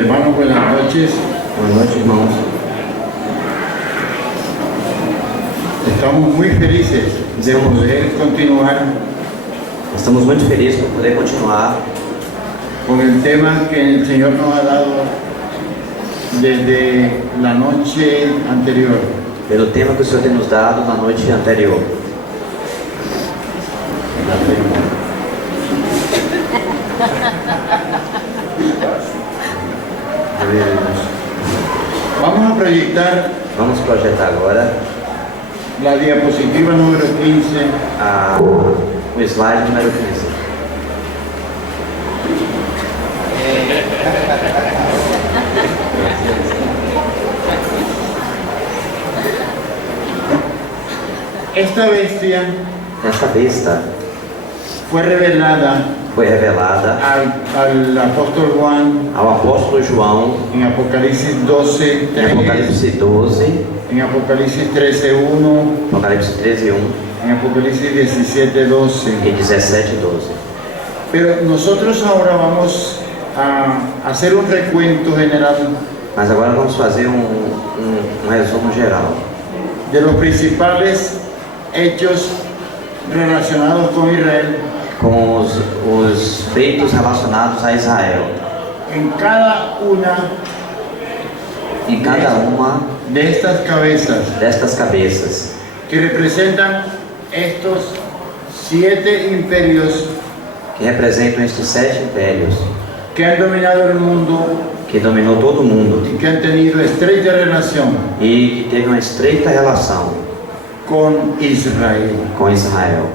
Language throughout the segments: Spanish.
Hermanos, buenas noches. Boa noite, irmãos. Estamos muy felices de poder continuar Estamos muito felizes por poder continuar con el tema que el Señor nos ha dado desde la noche anterior. pelo tema que o Senhor tem nos dado na noite anterior. Vamos a proyectar agora la diapositiva número 15. O slide número 15. Esta bestia Esta besta fue revelada foi revelada al apóstol Juan ao apóstolo João en Apocalipsis 12, em Apocalipse 12, en Apocalipsis 13:1, Apocalipse 13:1 en Apocalipsis 17:12. e 17:12. Pero nosotros ahora vamos a hacer un recuento general Mas agora vamos fazer um resumo geral de los principales hechos relacionados con Israel com os feitos relacionados a Israel. en cada una Em cada uma de estas cabezas destas cabeças, que representan estos 7 imperios que representam estes 7 impérios, que han dominado el mundo que dominou todo o mundo y que han tenido estrecha relación e que teve uma estreita relação con Israel. com Israel.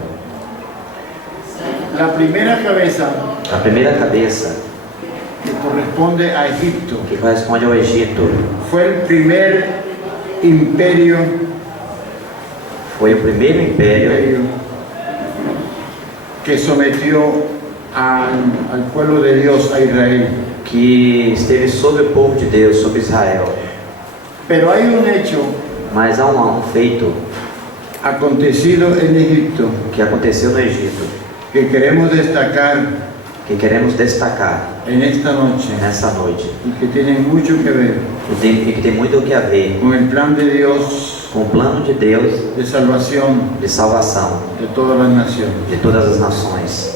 La primera cabeza A primeira cabeça, que corresponde a Egipto que corresponde ao Egito, fue el primer imperio foi o primeiro império que sometió al pueblo de Dios, a Israel. que esteve sobre o povo de Deus, sobre Israel. Pero hay un hecho Mas há um feito acontecido en Egipto que aconteceu no Egito, que queremos destacar que queremos destacar en esta noche nessa noite, y que tiene mucho que ver e que tem muito o que a ver con el plan de Dios com o plano de Deus de salvación de salvação de todas las naciones. de todas as nações.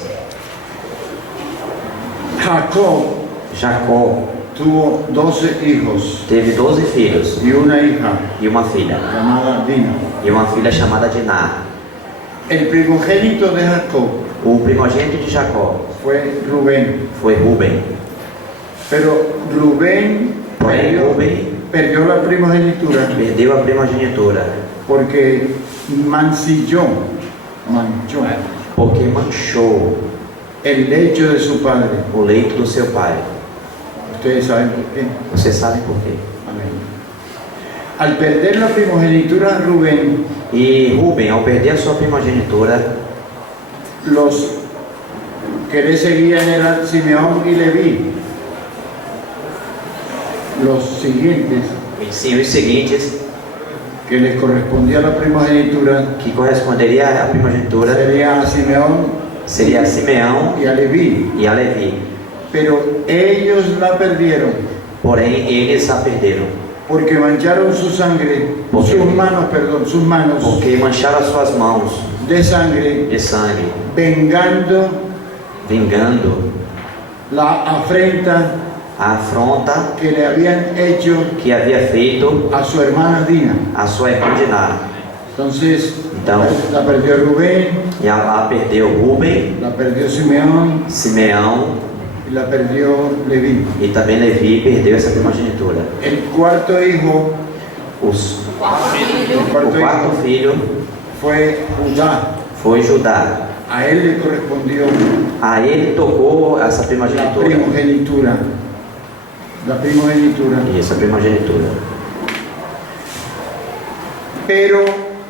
Jacob Jacó tuvo 12 hijos teve 12 filhos y una hija e uma filha, llamada Dina. e uma filha chamada Diná. El primogénito de Jacob O primogênito de Jacó fue Rubén, foi Rubem. pero Rubén Porém, Rubem perdió la primogenitura perdeu a primogenitura porque manchó porque manchou el lecho de su padre. o leito do seu pai. Ustedes saben por qué. Vocês sabem por quê? Amén. Al perder la primogenitura Rubén, E Rubem, ao perder a sua primogenitura, los que le seguían eran Simeón y Leví. Los siguientes sim, os seguintes, que les correspondía la primogenitura que corresponderia à primogenitura, sería a Simeón seria Simeão y a Leví, e a Levi. pero ellos la perdieron Porém, eles a perderam, porque mancharon su sangre, ¿Por qué? sus manos porque mancharam as suas mãos de sangre, de sangue, vengando vingando la afrenta a afronta que le habían hecho que havia feito a su hermana Dina. a sua irmã Diná. Entonces Então, la perdió Rubén, e a perdeu Rubem, la perdió Simeón Simeão y la perdió Leví. e também Levi perdeu essa primogenitura. El cuarto hijo, O quarto filho fue Judá. foi Judá. A él le correspondió A ele tocou essa la primogenitura. primogenitura. La primogenitura. E essa primogenitura. Pero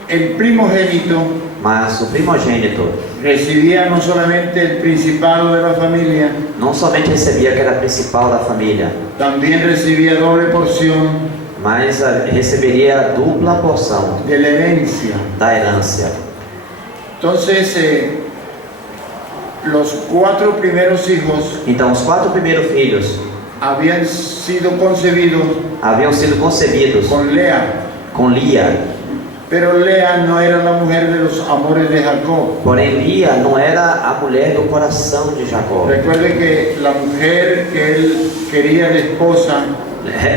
el primogénito Mas o primogênito recibía no solamente el principado de la familia, não somente recebia que era principal da família, también recibía doble porción mas receberia a dupla porção de la herencia. da herança. Entonces, los 4 primeros hijos Então, os 4 primeiros filhos habían sido concebidos haviam sido concebidos con Lea, com Lia. pero Lea no era la mujer de los amores de Jacob. Porém, Lia não era a mulher do coração de Jacó. Recuerde que la mujer que él quería de esposa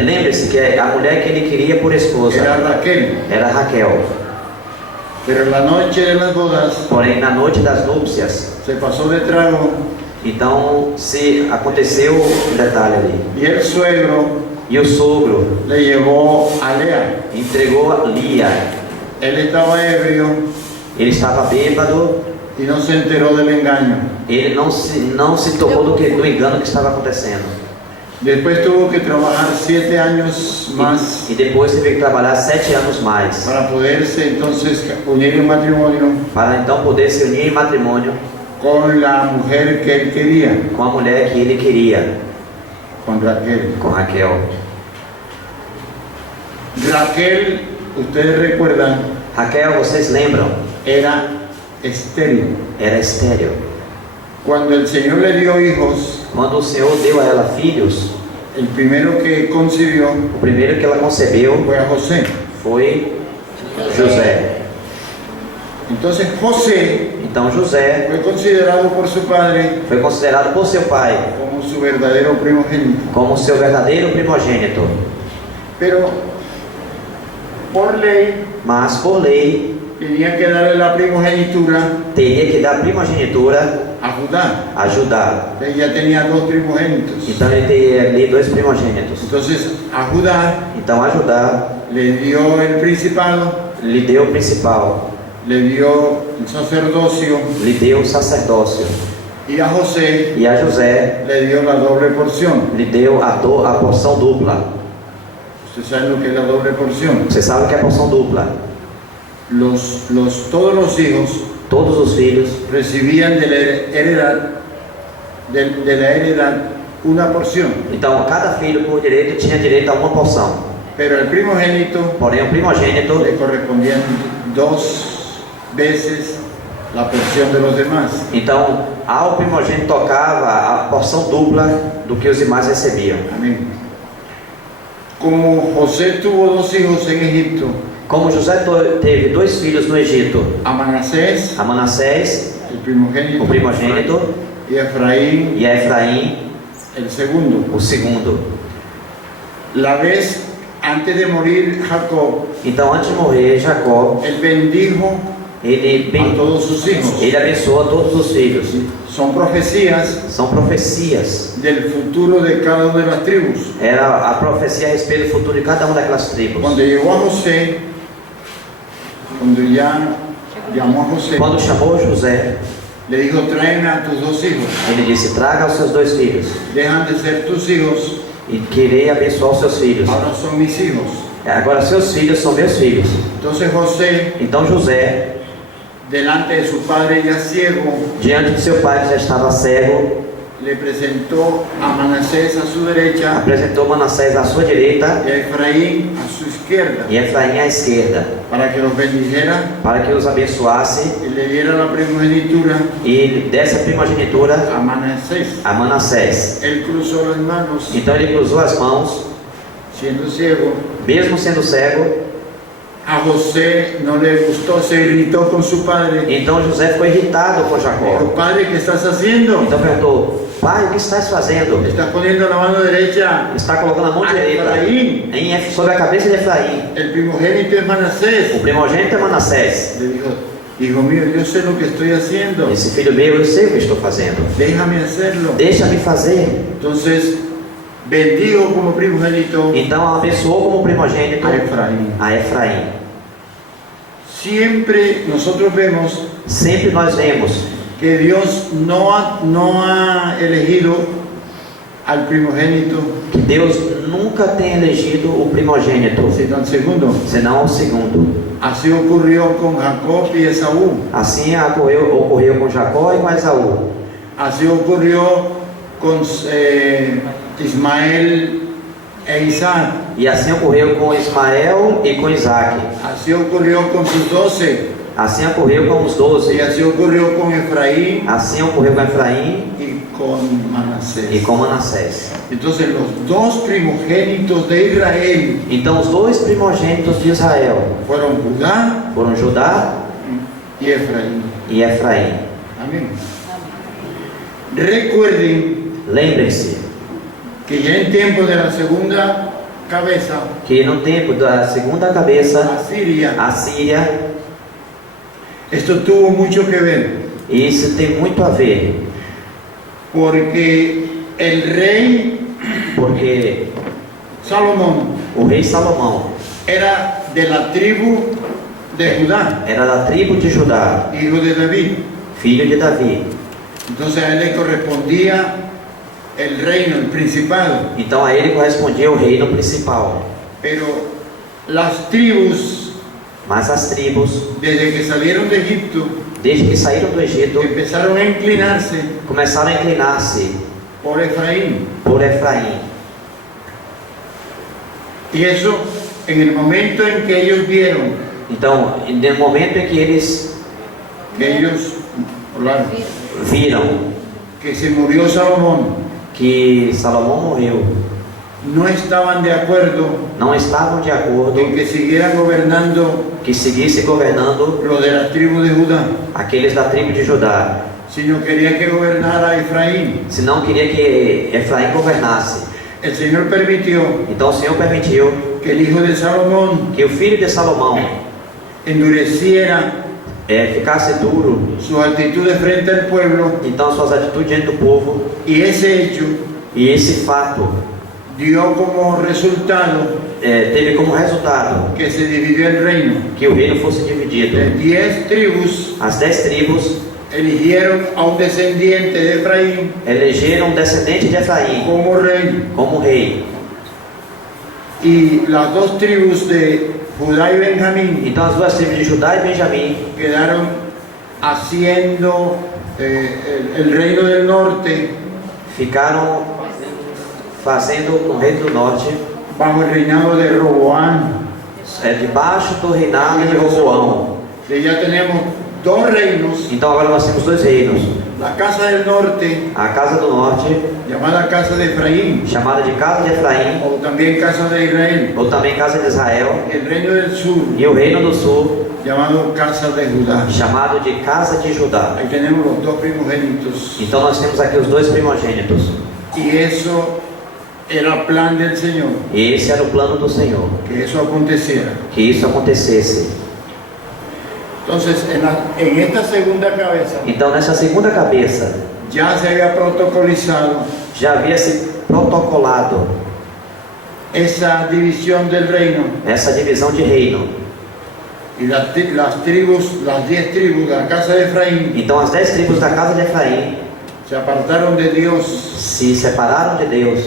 Lembre-se que a mulher que ele queria por esposa era Raquel, era Raquel. pero en la noche de las bodas Porém, na noite das núpcias, se pasó de trago então se aconteceu um detalhe ali. y el suegro E o sogro le llevó a Lea. entregou a Lia. Él estaba ebrio Ele estava bêbado, y no se enteró del engaño. ele não se tocou do engano que estava acontecendo. Después tuvo que trabajar 7 años más E depois teve que trabalhar 7 anos mais, para poderse entonces unir en matrimonio para então poder se unir em matrimônio con la mujer que él quería, com a mulher que ele queria, con Raquel. com Raquel. Raquel, ustedes recuerdan, Raquel, vocês lembram? era estéril. Era estéril. Cuando el Señor le dio hijos, Quando o Senhor deu a ela filhos, el primero que concibió o primeiro que ela concebeu fue a José. foi José. Entonces José Então José fue considerado por su padre foi considerado por seu pai como su verdadero primogénito. como seu verdadeiro primogênito. Pero por ley Mas por lei tenía que darle la primogenitura teria que dar primogenitura a Judá. a Judá. Ella tenía 2 primogénitos. Então ele teria ali 2 primogênitos. Entonces a Judá Então a Judá le dio el principado, lhe deu o principal, le dio el sacerdocio, lhe deu o sacerdócio. y a José E a José le dio la doble porción. lhe deu a porção dupla. Usted sabe lo que es la doble porción. Você sabe o que é a porção dupla? Todos los hijos Todos os filhos recibían de la heredad una porción, Então, cada filho, por direito, tinha direito a uma porção. pero el primogénito Porém, o primogênito le correspondían 2 veces la porción de los demás. Então, ao primogênito tocava a porção dupla do que os demais recebiam. Amén. Como José tuvo 2 hijos en Egipto, Como José teve 2 filhos no Egito, a Manasés, a Manassés, el primogénito, o primogênito, y a Efraín, e a Efraim, el segundo. o segundo. La vez antes de morir Jacob, Então, antes de morrer, Jacó, él bendijo ele a todos sus hijos. abençoa todos os filhos. Son profecías São profecias. del futuro de cada una de las tribus. Era a profecia a respeito do futuro de cada uma daquelas tribos. Cuando llegó a José, cuando ya llamó a José, Quando chamou José, le dijo: traen a tus 2 hijos, ele disse: traga os seus 2 filhos dejan de ser tus hijos, e querei abençoar os seus filhos. ahora son mis hijos. Agora seus filhos são meus filhos. Entonces José, Então José, delante de su padre ya ciego, diante de seu pai que já estava cego, le presentó a Manasés a su derecha apresentou Manassés à sua direita y a Efraín a su izquierda, e Efraim à esquerda, para que los bendijera para que os abençoasse y le diera la primogenitura e desse a primogenitura a Manasés. a Manassés. Él cruzó las manos, Então ele cruzou as mãos, siendo ciego. mesmo sendo cego. A José no le gustó, se irritó con su padre. Então José ficou irritado com Dijo: Jacó. padre, ¿qué estás haciendo? Então perguntou: pai, o que estás fazendo? Estás poniendo la mano derecha Está colocando a mão a direita Efraín. sobre a cabeça de Efraim. El primogénito es Manasés. O primogênito é Manassés. Le dijo: hijo mío, yo sé lo que estoy haciendo, Esse filho meu, eu sei o que estou fazendo. déjame hacerlo. Deixa-me fazer. Entonces bendijo como primogénito Então abençoou como primogênito a Efraín. a Efraim. Siempre nosotros vemos Sempre nós vemos que Dios no ha elegido al primogénito, que Deus nunca tem elegido o primogênito, sino al segundo. senão o segundo. Así ocurrió con Jacob y Esaú. Assim ocorreu com Jacó e com Esaú. Así ocurrió con Ismael e Isaac. E assim ocorreu com Ismael e com Isaac. Así ocurrió con sus 12. Assim ocorreu com os 12. Y así ocurrió con Efraín Assim ocorreu com Efraim y con Manasés. e com Manassés. Entonces los dos primogénitos de Israel Então os dois primogênitos de Israel fueron Judá foram Judá y Efraín. e Efraim. Amén. Recuerden Lembrem-se que ya en tiempo de la segunda cabeza, que no tempo da segunda cabeça, Asiria, a Síria, esto tuvo mucho que ver, e isso tem muito a ver, porque el rey porque Salomón o rei Salomão era de la tribu de Judá, era da tribo de Judá, hijo de David. filho de Davi. Entonces a él le correspondía el reino, el principado. Então a ele correspondia o reino principal. Pero las tribus, Mas as tribos, desde que salieron de Egipto, desde que saíram do Egito, empezaron a inclinarse começaram a inclinar-se por Efraín. por Efraim. Y eso, en el momento en que ellos vieron Então, no momento em que eles hablaron, viram que se murió Salomón, que Salomão morreu, no estaban de acuerdo não estavam de acordo en que siguieran gobernando que seguisse governando los de la tribu de Judá, aqueles da tribo de Judá, sino quería que gobernara Efraín. senão queria que Efraim governasse. El Señor permitió Então o Senhor permitiu que el hijo de Salomón que o filho de Salomão endureciera ficasse duro, sus actitudes frente al pueblo, então suas atitudes diante do povo, y ese hecho e esse fato dio como resultado teve como resultado que se dividió el reino. que o reino fosse dividido. De 10 tribus As 10 tribos eligieron a un descendiente de Efraín elegeram um descendente de Efraim como rey, como rei. y las dos tribus de Judá y Benjamín Então as duas tribos de Judá e Benjamim quedaron haciendo el reino del norte ficaram fazendo o rei do norte bajo el reinado de Roboán. debaixo do reinado de Roboão. Y ya tenemos dos reinos, Então agora nós temos dois reinos: la casa del norte, a casa do norte, llamada casa de Efraín, chamada de casa de Efraim, o también casa de Israel, ou também casa de Israel, y el reino del sur, e o reino do sul, llamado casa de Judá. chamado de casa de Judá. Ahí tenemos los dos primogénitos. Então nós temos aqui os dois primogênitos, Y eso era plan del Señor, e esse era o plano do Senhor, que eso aconteciera. que isso acontecesse. Entonces, en esta segunda cabeza Então nessa segunda cabeça ya se había protocolizado já havia se protocolado esa división del reino, essa divisão de reino. y las 10 tribus de la casa de Efraín Então as 10 tribos da casa de Efraim se apartaron de Dios, se separaram de Deus,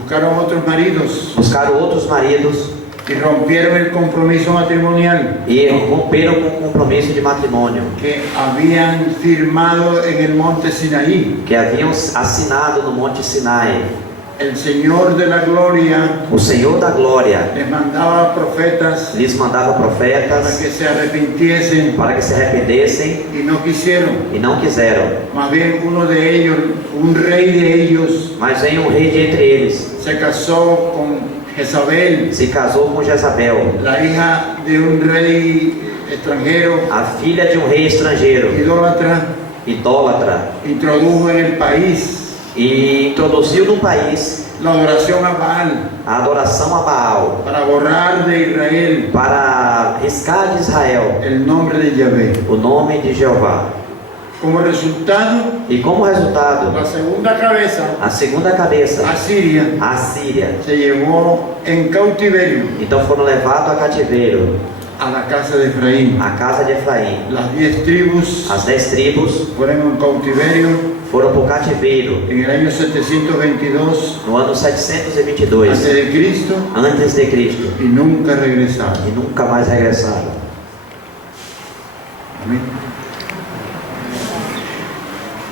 buscaron otros maridos buscaram outros maridos y rompieron el compromiso matrimonial e romperam com o compromisso de matrimônio que habían firmado en el monte Sinaí. que haviam assinado no Monte Sinai. El Señor de la Gloria O Senhor da Glória les mandaba profetas lhes mandava para profetas que se arrepintiesen para que se arrependessem y no quisieron. e não quiseram. Más bien uno de ellos, un rey de ellos, Mas veio um rei de entre eles, se casó con Jezabel, se casou com Jezabel, la hija de un rey extranjero, a filha de um rei estrangeiro, idólatra, idólatra, introdujo en el país e introduziu no país la adoración a Baal a adoração a Baal, para borrar de Israel para riscar de Israel el nombre de Yahvé. o nome de Jeová. Como resultado, E como resultado, la segunda cabeza, a segunda cabeça, Asiria, a Síria, se llevó en cautiverio então foram levados a cativeiro, a la casa de Efraín. a casa de Efraim. Las 10 tribus As 10 tribos fueron en cautiverio foram para o cativeiro en el año 722 no ano 722 antes de Cristo antes de Cristo y nunca regresaron. e nunca mais regressaram. Amén.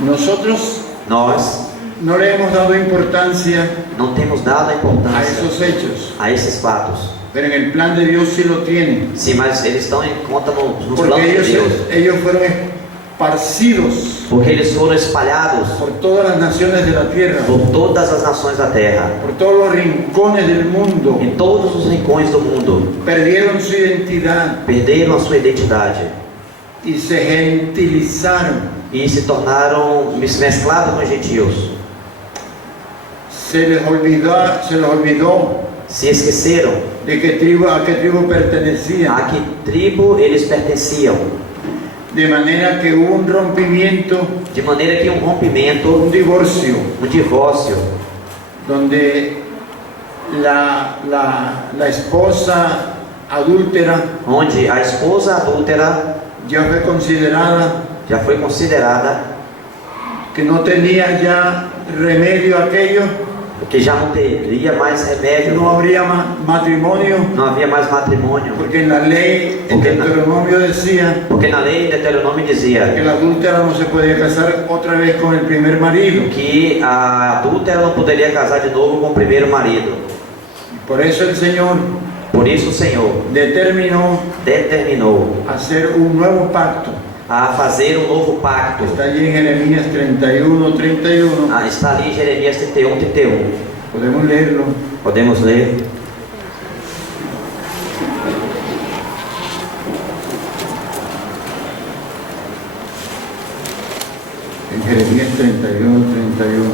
Nosotros Nós no le hemos dado importancia não temos dado a a importância esos hechos, a esses fatos. pero en el plan de Dios sí lo tienen, Sim, mas eles estão em conta nos porque planos de Deus. ellos fueron esparcidos porque eles foram espalhados por todas las naciones de la tierra, por todas as nações da terra, por todos los rincones del mundo. em todos os rincões do mundo, Perdieron su identidad perderam a sua identidade y se gentilizaron. e se tornaram mesclados com os gentios. Se les olvidó Se esqueceram de a qué tribu pertenecían, a que tribo eles pertenciam, de manera que hubo un rompimiento, de maneira que um rompimento, un divorcio, um divórcio, donde la esposa adúltera onde a esposa adúltera ya já foi considerada que no tenía ya remedio a aquello, que já não teria mais remédio, no habría matrimonio, não havia mais matrimônio, porque en la ley, en Porque Deuteronomio decía porque na lei de Deuteronômio que dizia la adúltera no se podía casar otra vez con el primer marido. que a adúltera não poderia casar de novo com o primeiro marido. Por eso el Señor Por isso o Senhor determinó determinou hacer un nuevo pacto. a fazer um novo pacto. Está allí en Jeremías 31:31. Está ali em Jeremias 31:31. Podemos leerlo. Podemos ler. En Jeremías 31:31.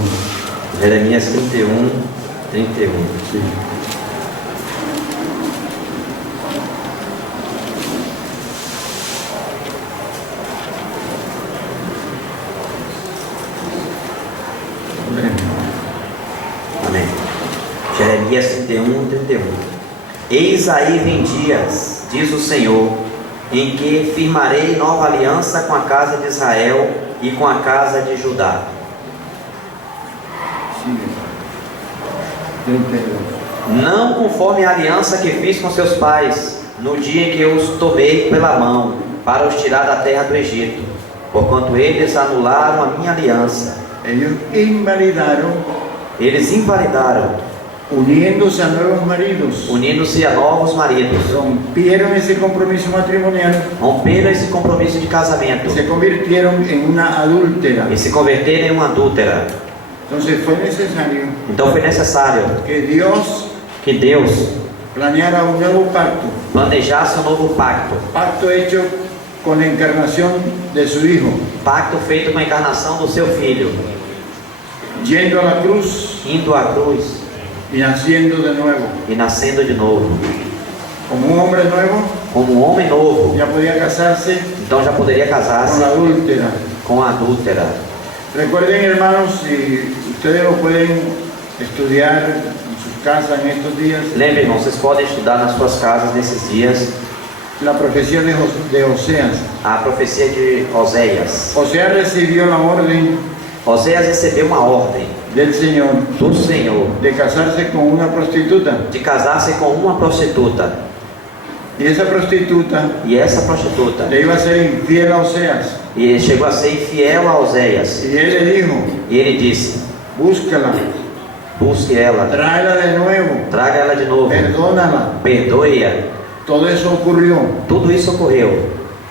Jeremias 31:31. Sí. Amém. Jeremias 31:31. Eis aí vem dias, diz o Senhor, em que firmarei nova aliança com a casa de Israel e com a casa de Judá. Sigue. 32. Não conforme a aliança que fiz com seus pais, no dia em que os tomei pela mão, para os tirar da terra do Egito, porquanto eles anularam a minha aliança. Ellos invalidaron, Eles invalidaram, uniéndose a nuevos maridos, unindo-se a novos maridos, rompieron ese compromiso matrimonial romperam esse compromisso de y casamento se convirtieron en una adúltera. e se converteram em uma adúltera. Entonces fue necesario Então foi necessário que Dios que Deus planeara un nuevo pacto, planejasse um novo pacto, pacto hecho con la encarnación de su Hijo, pacto feito com a encarnação do seu Filho, yendo a la cruz indo à cruz y naciendo de nuevo. e nascendo de novo. Como un hombre nuevo, Como um homem novo, ya podía casarse então já poderia con casar-se la adúltera. com a adúltera. Recuerden, hermanos, si ustedes lo pueden estudiar en sus casas en estos días, Lembre, irmãos, vocês podem estudar nas suas casas nesses dias la profecía de Oseas. a profecia de Oséias. Oseas recibió la orden Oséias recebeu uma ordem del Señor do Senhor de casarse con una prostituta. de casar-se com uma prostituta. Y esa prostituta E essa prostituta, le iba a ser infiel a Oseas. e ele chegou a ser infiel a Oséias. Y él le dijo, E ele disse: búscala, busque ela, tráela de nuevo, traga ela de novo, perdónala. perdoe-a. Todo eso ocurrió Tudo isso ocorreu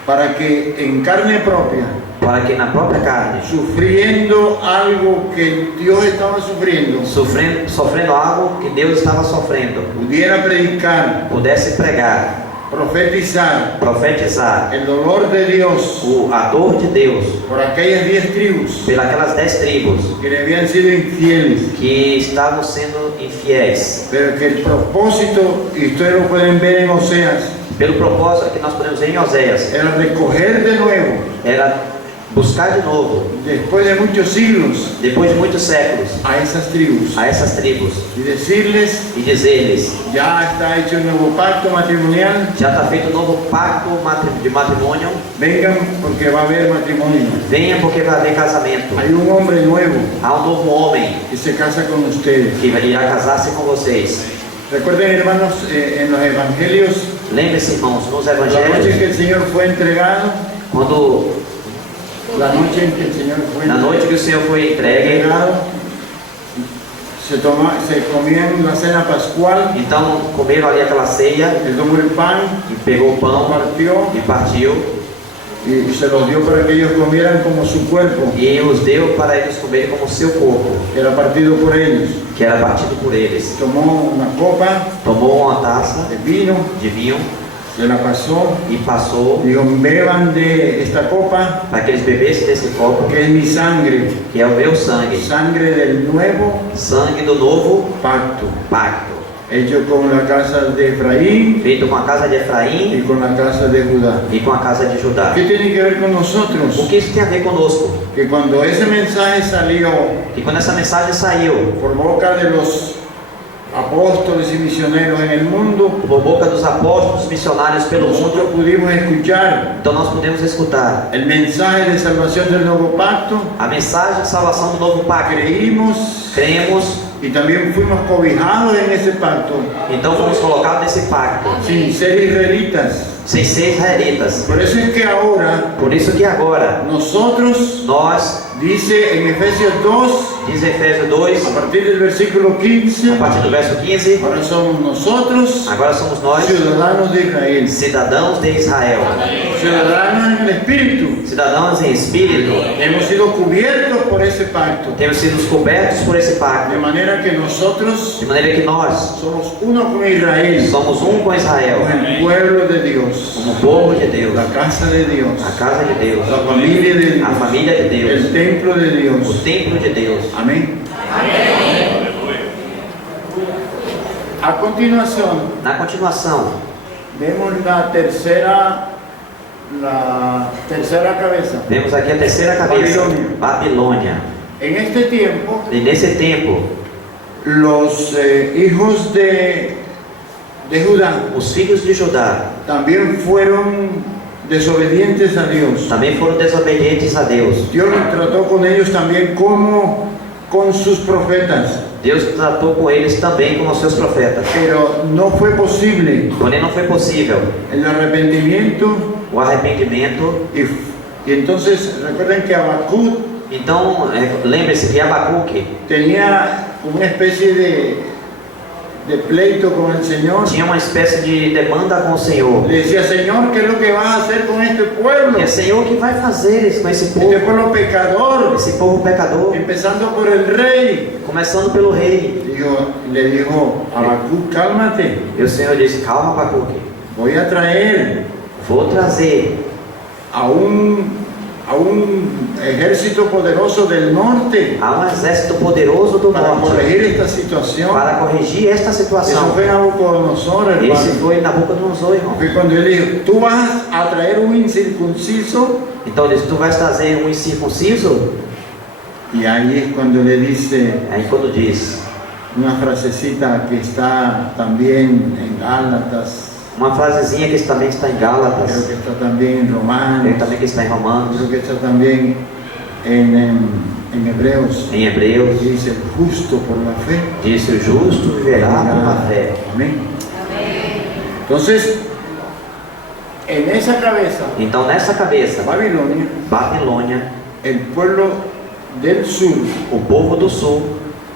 para que en carne propia, para que na própria carne, sufriendo algo que Dios estaba sufriendo, sofrendo algo que Deus estava sofrendo, pudiera predicar, pudesse pregar, profetizar profetizar el dolor de Dios a dor de Deus por aquellas 10 tribus pelas 10 tribos que le habían sido infieles, que estavam sendo infiéis, pero que el propósito, y ustedes lo pueden ver en Oseas, pelo propósito que nós podemos ver em Oséias, era recoger de nuevo, era buscar de novo, después de muchos siglos, depois de muitos séculos, a esas tribus a essas tribos y decirles, e dizer-lhes: ya está hecho un nuevo pacto matrimonial, já está feito um novo pacto de matrimônio, vengan porque va a haber matrimonio. venha porque vai haver casamento. Hay un hombre nuevo Há um novo homem que se casa con ustedes. que irá casar-se com vocês. Recuerden, hermanos, en los evangelios, Lembre-se, irmãos, nos la noche evangelhos, que el Señor fue entregado, quando la noche en que el Señor fue na noite que o Senhor foi entregue, entregado, se comían la cena pascual, então comeram ali aquela ceia él tomó el pan, e pegou o lo pão partió e partiu y se los dio para que ellos comieran como su cuerpo, e os deu para eles comerem como seu corpo, que era partido por ellos. que era partido por eles. Tomó una copa Tomou uma taça de vino, de vinho se la pasó, e passou dijo, beban de esta copa, para que eles bebessem desse copo, que es mi sangre, que é o meu sangue, sangre del nuevo sangue do novo pacto, pacto, hecho con la casa de Efraín feito com a casa de Efraim y con la casa de Judá. e com a casa de Judá. ¿Qué tiene que ver con O nosotros? que isso tem a ver conosco? Que cuando ese mensaje salió Que quando essa mensagem saiu por boca de los apóstoles y misioneros en el mundo, por boca dos apóstolos missionários pelo mundo, nosotros pudimos escuchar então nós podemos escutar el mensaje de salvación del nuevo pacto, a mensagem de salvação do novo pacto. creímos Cremos, y también fuimos cobijados en ese pacto, então fomos colocados nesse pacto, sin ser israelitas. sem ser israelitas. Por eso es que ahora Por isso que agora nosotros, nós, dice en Efesios 2, diz Efésios 2, a partir del versículo 15, a partir do verso 15, ahora somos nosotros agora somos nós, ciudadanos de Israel, cidadãos de Israel, ciudadanos en el Espíritu. cidadãos em espírito. Hemos sido cubiertos por ese pacto, Temos sido cobertos por esse de pacto, manera que nosotros de maneira que nós somos uno con Israel, somos um com Israel, con el pueblo de Dios, como o povo de Deus, la casa de Dios, a casa de Deus, la familia de Dios, a família de Deus, el templo de o Dios. templo de Deus. Amén. A continuación, Na continuação, vemos la tercera cabeza. vemos aqui a terceira cabeça, Babilônia. En este tiempo, E nesse tempo, los hijos de Judá os filhos de Judá también fueron desobedientes a Dios. também foram desobedientes a Deus. Dios trató con ellos también como con sus profetas, Deus tratou com eles também como os seus profetas. pero no fue posible Porém, não foi possível el arrepentimiento o arrependimento. y entonces recuerden que Habacuc Então, lembre-se que Abacuque tenía una especie de pleito con el Señor. tinha uma espécie de demanda com o Senhor. Le decía, Señor, ¿qué es lo que vas a hacer con este pueblo? E o Senhor, o que vai fazer isso com esse Este povo? pueblo pecador, Esse povo pecador, empezando por el rey. começando pelo rei. Le dijo, Habacuc, cálmate, E o Senhor disse: calma, Abacuque, voy a traer vou trazer a un ejército poderoso del norte a um exército poderoso do para norte corregir esta situación. para corrigir esta Eso situação. fue Nabucodonosor, Esse hermano. foi Nabucodonosor, irmão. Fue cuando él dijo, tú vas a traer un incircunciso. Então ele disse: tu vais trazer um incircunciso? Y ahí es cuando le dice Aí quando diz, una frasecita que está también en Gálatas, uma frasezinha que também está em creo Gálatas, que está también en Romanos, também que está em Romanos, creo que está también en Hebreos. em Hebreus, Dice, el justo por la fe. disse: o justo viverá pela fé. Amén. Entonces, en esa cabeza, Então nessa cabeça, Babilonia, Babilônia, el pueblo del sur, o povo do sul,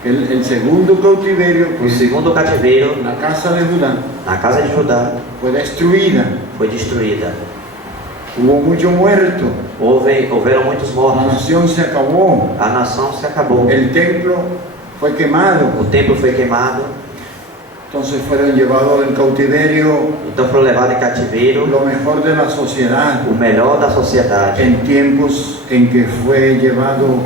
que el segundo cautiverio, o segundo cativeiro, la casa de Judá, na casa de Judá, fue destruida. foi destruída. Hubo mucho muerto. Houveram muitos La mortos. nación se acabó. A nação se acabou. El templo fue quemado. O templo foi queimado. Entonces fueron llevados en cautiverio Então foram levados em cativeiro lo mejor de la sociedad. o melhor da sociedade. En tiempos en que fue llevado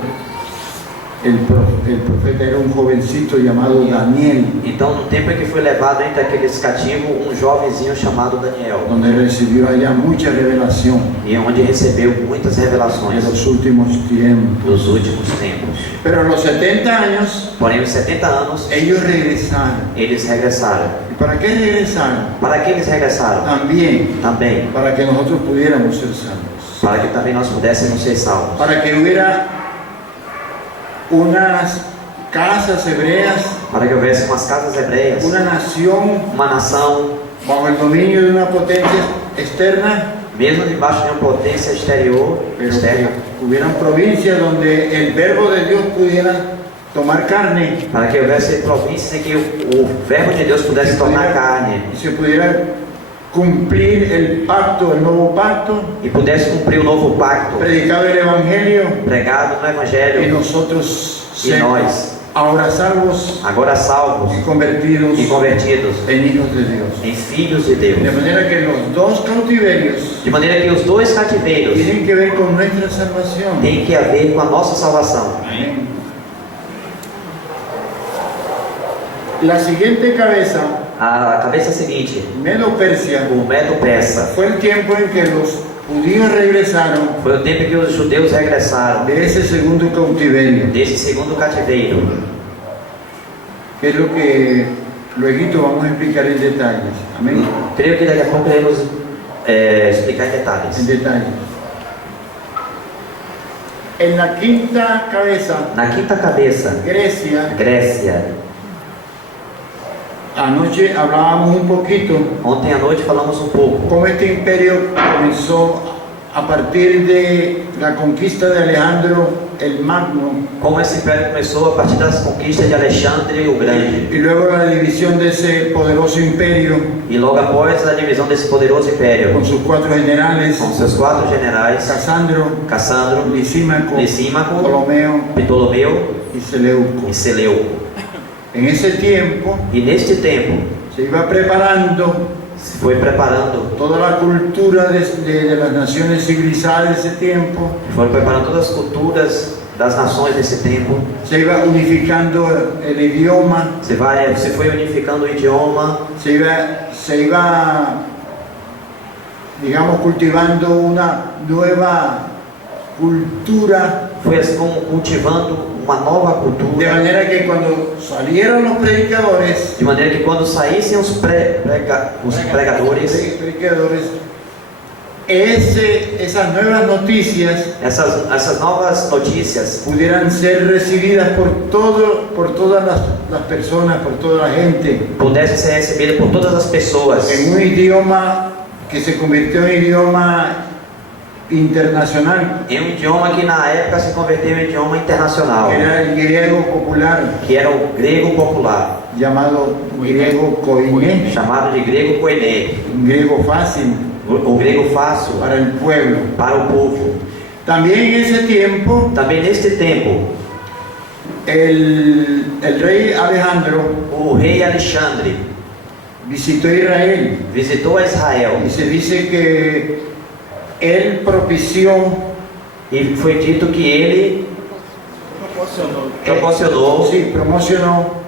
el profeta, era un jovencito llamado Daniel, Então no tempo em que foi levado entre aqueles cativos, um jovenzinho chamado Daniel, donde recibió allá mucha revelación e onde recebeu muitas de revelações los últimos tiempos. dos últimos tempos. Pero a los 70 años Porém, aos 70 anos, ellos regresaron. eles regressaram. ¿Y para qué regresaron? Para que eles regressaram? También Também para que nosotros pudiéramos ser salvos, para que também nós pudéssemos ser salvos. para que hubiera unas casas hebreas, Para que houvesse umas casas hebreias, una nación uma nação, bajo el dominio de una potencia externa, mesmo debaixo de uma potência exterior, pero externa, que hubieran provincias donde el verbo de Dios pudiera tomar carne para que houvesse províncias em que o verbo de Deus pudesse tornar carne y se pudiera cumplir el pacto, el nuevo pacto, e pudesse cumprir o novo pacto, predicado el Evangelio, pregado no y Evangelho, nosotros e ser nós, ahora salvos agora salvos y convertidos e convertidos en hijos de Dios. em filhos de Deus. De manera que los dos cautiverios De maneira que os dois cativeiros tienen que ver con nuestra salvación. têm que ver com a nossa salvação. Amén. La siguiente cabeza, A cabeça seguinte, Medo-Persia, o Medo-Persa, fue el tiempo en que los judíos regresaron foi o tempo que os judeus regressaram de ese segundo cautiverio, desse segundo cativeiro, que es lo que luego vamos a explicar en detalles. Amén. Creio que daqui a pouco iremos explicar em detalhes. En detalles. En la quinta cabeza, Na quinta cabeça, Grecia, Grécia. anoche hablábamos un poquito Ontem à noite falamos um pouco cómo este imperio comenzó a partir de la conquista de Alejandro el Magno como esse império começou a partir das conquistas de Alexandre o Grande y luego la división de ese poderoso imperio e logo após a divisão desse poderoso império con sus 4 generales, com seus 4 generais, Casandro, Cassandro, Lisímaco, Lisímaco, Ptolomeo Ptolomeu y Seleuco. e Seleuco. En ese tiempo E neste tempo se iba preparando se foi preparando, toda la cultura de las naciones civilizadas de ese tiempo, foram preparando todas as culturas das nações desse tempo. se iba unificando el idioma, Se foi unificando o idioma, se iba, digamos, cultivando una nueva cultura, foi assim como cultivando uma nova de cultura, manera que cuando salieron los predicadores, de maneira que quando saíssem os pregadores, esas nuevas noticias essas novas notícias pudieran ser recibidas por todas las personas, por toda la gente, pudessem ser recebidas por todas as pessoas, en un idioma que se convirtió en idioma internacional, em um idioma que na época se converteu em idioma internacional, que era el griego popular, que era o grego popular, llamado griego koiné, chamado de grego koiné, un griego fácil o grego fácil para el pueblo. para o povo. También en ese tiempo, Também neste tempo, el rey Alejandro o rei Alexandre visitó Israel visitou a Israel y se dice que él propició, e foi dito que ele promocionó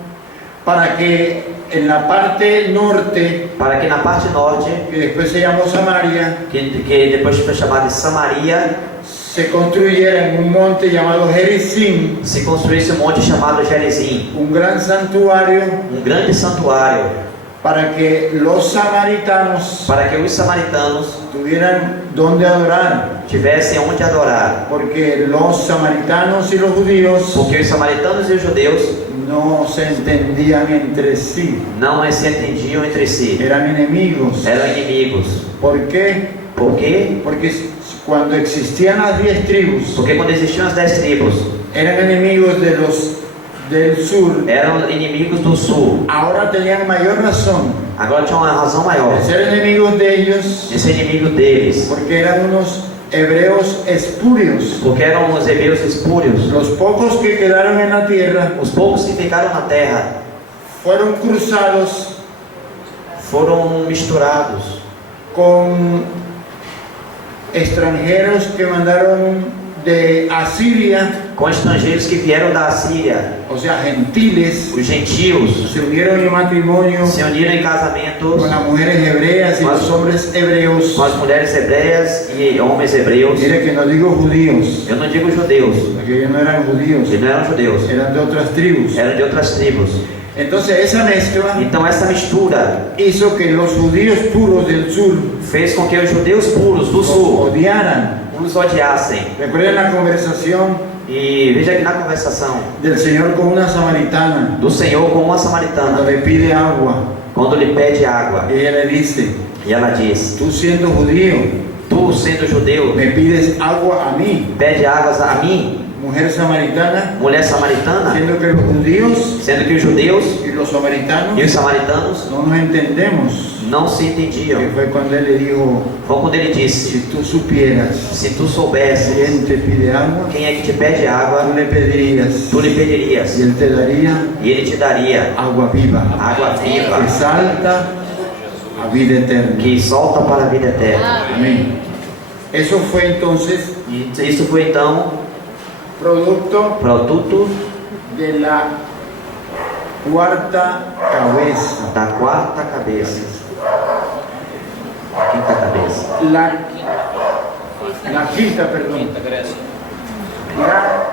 para que en la parte norte, para que na parte norte, que después se llamó Samaria, que depois foi chamada de Samaria, se construyera en un monte llamado Gerizim se construísse um monte chamado Gerizim, un gran santuario grande santuário, para que los samaritanos para que os samaritanos tuvieran donde adorar, tivessem onde adorar, porque los samaritanos y los judíos porque os samaritanos e os judeus no se entendían entre sí, não se entendiam entre si, eran enemigos. eram inimigos. ¿Por qué? Por quê? Porque cuando existían las 10 tribus, Porque quando existiam as 10 tribos, eran enemigos de los del sur, eram inimigos do sul. ahora tenían mayor razón Agora tinha uma razão maior de ser enemigos de ellos, de ser inimigo deles, porque eran unos hebreos espurios. porque eram os hebreus espúrios. Los pocos que quedaron en la tierra Os poucos que ficaram na terra fueron cruzados foram misturados con extranjeros que mandaron de Asiria, com estrangeiros que vieram da Síria. o sea, gentiles, Os gentios se unieron en matrimonio se uniram em casamentos con las mujeres hebreas y los hombres hebreos. com as mulheres hebreias e homens hebreus. Mire que no digo judíos, Eu não digo judeus, porque ellos no eran judíos, eles não eram judeus, eran de otras tribus. eram de outras tribos. Entonces esa mezcla Então essa mistura hizo que los judíos puros del sur fez com que os judeus puros do sul odiaran. os odiassem. Recuerden la conversación E veja que na conversação del Señor con una samaritana do Senhor com uma cuando samaritana, le pide agua. quando lhe pede água, Ella le dice, e ela diz: tú siendo judío, tu sendo judeu, me pides agua a mí, pede águas a mim, mujer samaritana, mulher samaritana, siendo que los judíos sendo que os judeus y los samaritanos e os samaritanos no nos entendemos. não se entendiam. Que fue cuando él le dijo, Foi quando ele disse: si tú supieras se tu soubesses quién te pide agua, quem é que te pede água, tú le pedirías tu lhe pedirias, y él te daría e ele te daria agua viva, água viva, que salta a vida eterna. que solta para a vida eterna. Amén. Eso fue entonces E isso foi então producto produto de la cuarta cabeza. da quarta cabeça. Quinta cabeça. La quinta, perdón. La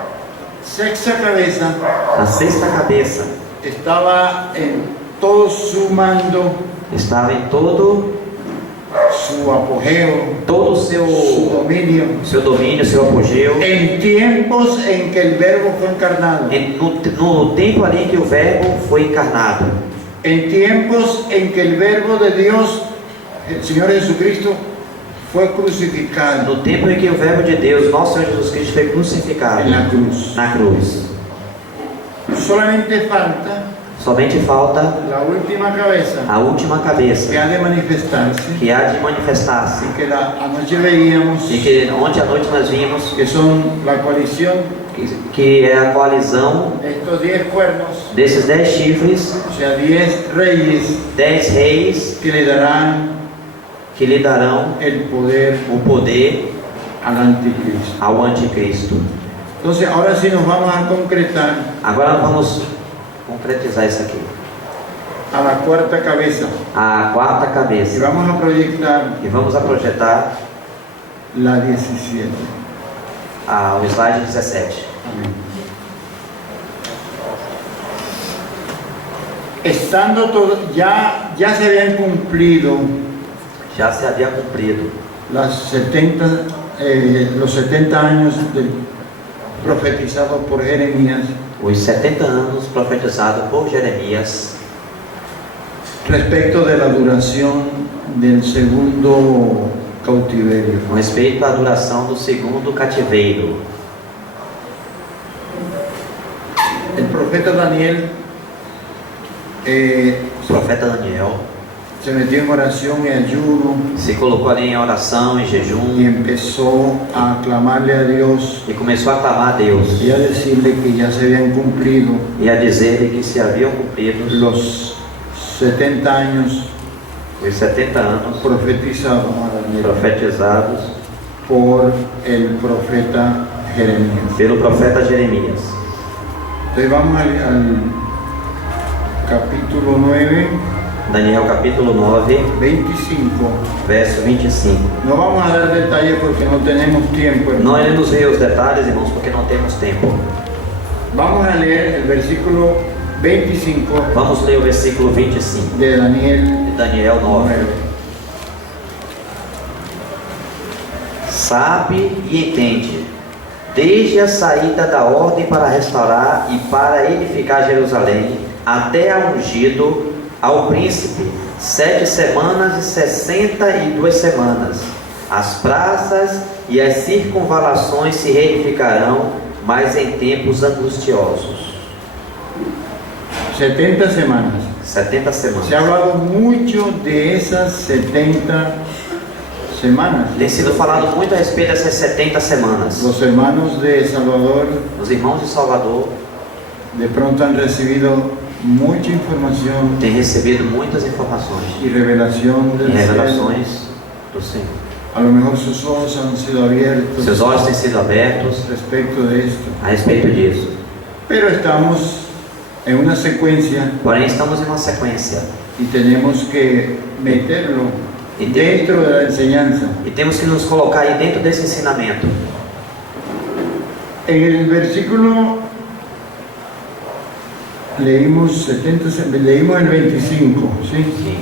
sexta cabeza A sexta cabeça estaba en todo su mando, estava em todo su apogeo, o su seu dominio, seu apogeu, en tiempos en que el verbo fue encarnado, no tempo ali que o verbo foi encarnado, en tiempos en que el verbo de Dios, el Señor Jesucristo, fue crucificado no tempo em que o verbo de Deus, nosso Senhor Jesus Cristo, foi crucificado en la cruz. na cruz. Solamente falta Somente falta la última cabeza a última que cabeça, ha de manifestarse, que há de manifestar-se, y que anoche veíamos e que ontem à noite nós vimos que son la coalición que é a coalizão de estos 10 cuernos, desses 10 chifres, o sea, 10 reyes 10 reis que le darán que lhe darão el poder o poder al anticristo. ao anticristo. Entonces, ahora sí nos vamos a concretar Agora vamos concretizar isso aqui. a la cuarta cabeza A quarta y cabeça. vamos a proyectar E vamos a projetar la 17. o slide 17. Amén. Estando todo, ya se habían cumplido Já se havia cumprido los 70 años profetizados por Jeremías os 70 anos profetizados por Jeremias respecto de la duración del segundo cautiverio. com respeito à duração do segundo cativeiro. El profeta Daniel O profeta Daniel se metió en oración y ayuno se colocou ali em oração, em y jejum, empezó a clamarle a Dios e começou a clamar a Deus y a decirle que ya se habían cumplido e a dizer-lhe que se haviam cumprido los 70 años os 70 anos profetizados profetizados por el profeta Jeremías. pelo profeta Jeremias. Entonces vamos al capítulo 9, Daniel capítulo 9, 25. verso 25. No vamos a dar detalles porque no tenemos tiempo, hermano. Não iremos ver os detalhes, irmãos, porque não temos tempo. Vamos a leer el versículo 25 Vamos ler o versículo 25 de Daniel de Daniel 9. 9. Sabe e entende, desde a saída da ordem para restaurar e para edificar Jerusalém, até a ungido, ao príncipe, 7 semanas e 62 semanas. As praças e as circunvalações se reedificarão, mas em tempos angustiosos. 70 semanas. 70 semanas. Se ha hablado mucho de esas 70 semanas. Tem sido falado muito a respeito dessas 70 semanas. Los hermanos de Salvador Os irmãos de Salvador de pronto han recibido mucha información têm recebido muitas informações y revelación e del cielo. revelações do Senhor. A lo mejor sus ojos han sido abiertos Seus olhos têm sido abertos respecto de esto. a respeito disso. Pero estamos en una secuencia Porém, estamos em uma sequência y tenemos que meterlo y dentro de la enseñanza. e temos que nos colocar aí dentro desse ensinamento. En el versículo leímos el 25, ¿sí? Sim.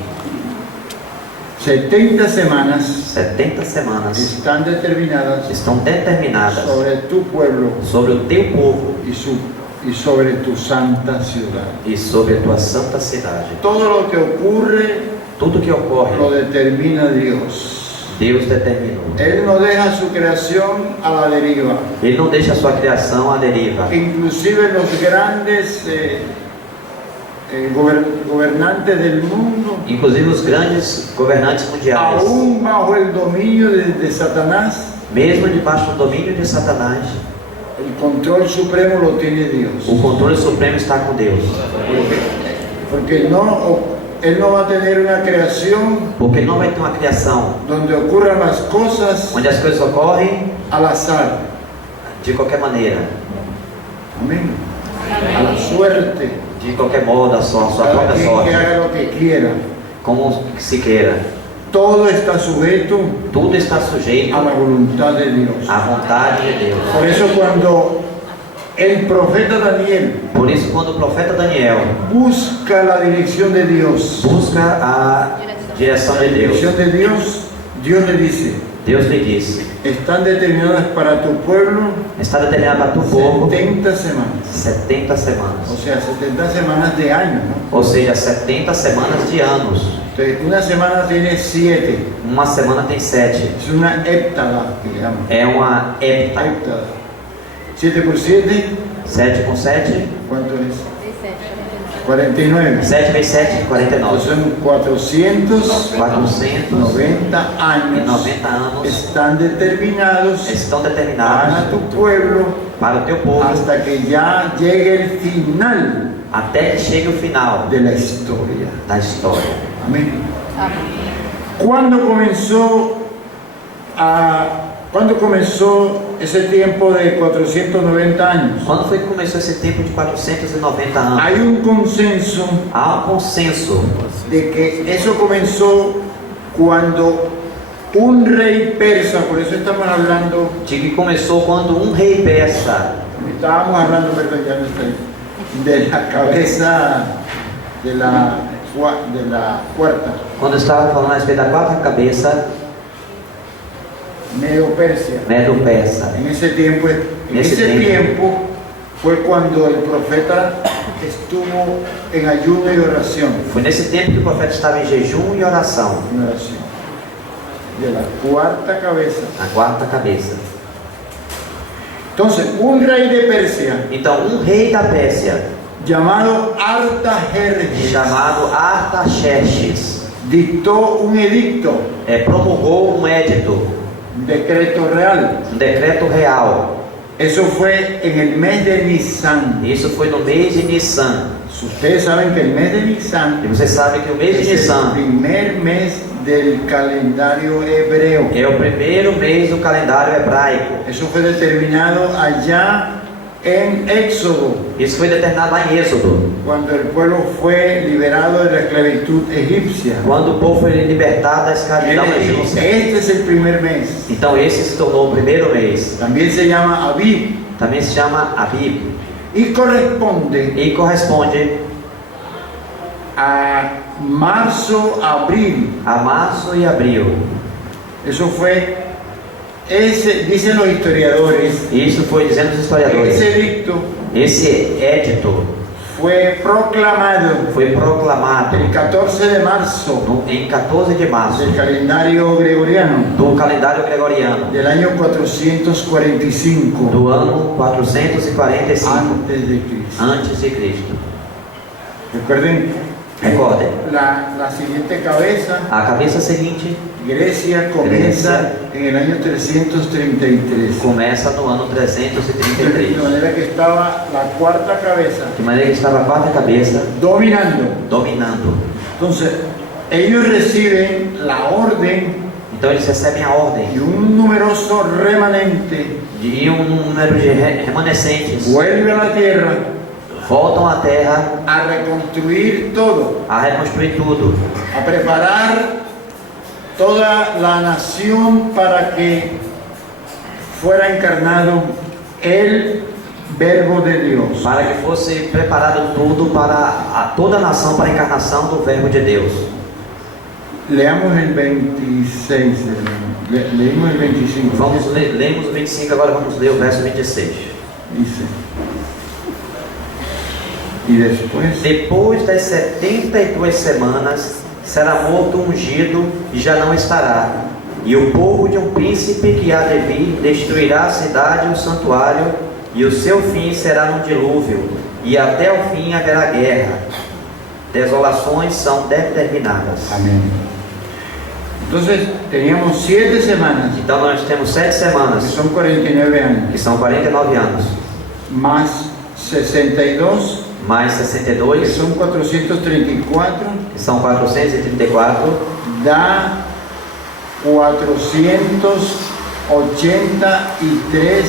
70 semanas 70 semanas están determinadas estão determinadas sobre tu pueblo sobre o teu povo y sobre tu santa ciudad. e sobre a tua santa cidade. Todo lo que ocurre Tudo que lo ocorre determina Dios. Deus determinou. Él no deja su creación a la deriva. Ele não deixa a sua criação à deriva. Inclusive los grandes gobernantes del mundo, Inclusive os grandes governantes mundiais, aún bajo el dominio de Satanás, mesmo debaixo do domínio de Satanás, el control supremo lo tiene Dios. o controle supremo está com Deus. Porque Él no va a tener una creación Porque não vai ter uma criação donde ocurran las cosas onde as coisas ocorrem al azar. de qualquer maneira, Amén. A la suerte. de qualquer modo, a sua Cada própria quien sorte, que haga lo que quiera. como se queira. Todo está sujeto Tudo está sujeito a la voluntad de Dios. à vontade de Deus. Por eso cuando el profeta Daniel Por isso, quando o profeta Daniel busca la dirección de Dios, busca a direção de dirección Deus, de Dios, Dios le dice, Deus lhe disse: están determinadas para tu pueblo está determinado para tu povo 70 semanas. 70 semanas. O sea, 70 semanas de año, ¿no? Ou seja, 70 semanas de anos. Entonces, una semana tiene 7. Uma semana tem 7. Es una heptada, que le llaman. É uma hepta. Heptada. 7 por 7, 7 com 7, ¿cuánto es? 49. 7 vezes 7, 49. Son 490 490 años. anos Están determinados estão para determinados tu pueblo para o teu povo hasta que ya llegue el final até que chegue o final de la historia. da história. Amén. ¿Cuándo comenzó ese tiempo de 490 años? Quando foi que começou esse tempo de 490 anos? Hay un consenso Há um consenso de que eso comenzó cuando un rey persa, por eso estamos hablando, de que começou quando um rei persa, estábamos hablando, perdón, ya no estoy, de la cabeza de la cuarta, quando estava falando a respeito da quarta cabeça, Medo-Persia. Medo-Persa. En ese tiempo fue cuando el profeta estuvo en ayuno y oración. Foi nesse tempo que o profeta estava em jejum e oração. En oración. De la cuarta cabeza. A quarta cabeça. Entonces, un rey de Persia Então, um rei da Pérsia, llamado Artajerjes, chamado Artaxerxes, dictó un edicto, promulgou um édito, un decreto real. um decreto real. Eso fue en el mes de Nisan. Isso foi no mês de Nissan. Ustedes saben que el mes de Nisan E vocês sabem que o mês de es el Nissan primer mes del calendario hebreo. é o primeiro mês do calendário hebraico. Eso fue determinado allá en Éxodo, Isso foi determinado lá em Êxodo, cuando el pueblo fue liberado de la esclavitud egipcia. quando o povo foi libertado da escravidão egípcia. Este es el primer mes. Então esse se tornou o primeiro mês. También se llama Abib Também se chama Abib y corresponde e corresponde a marzo, abril. a março e abril. Eso fue, dicen los historiadores, Isso foi dizendo os historiadores. ese edicto Esse édito fue proclamado foi proclamado el 14 de marzo em 14 de março del calendario gregoriano do calendário gregoriano del año 445 do ano 445 antes de Cristo. antes de Cristo. Recuerden, Recordem, la siguiente cabeza, a cabeça seguinte Grecia, comienza en el año 333. começa no ano 333. De manera que estaba la cuarta cabeza De maneira que estava a quarta cabeça dominando. Entonces, ellos reciben la orden Então eles recebem a ordem y un numeroso remanente de número de remanescentes vuelve a la tierra voltam à terra a reconstruir todo, a reconstruir tudo, a preparar toda la nación para que fuera encarnado el Verbo de Dios. para que fosse preparado tudo para toda a nação, para a encarnação do Verbo de Deus. Leamos el 26, leímos el 25. Lemos o 25, agora vamos ler o verso 26. Dice, y después, Depois das 72 semanas será morto o ungido e já não estará, E o povo de um príncipe que há de vir destruirá a cidade e o santuário, e o seu fim será no dilúvio, e até o fim haverá guerra. Desolações são determinadas. Amén. Entonces, teníamos 7 semanas, Então nós temos 7 que semanas, son 49 años, que são 49 anos, más 62, mais que 62, son 434, que são 434, da 483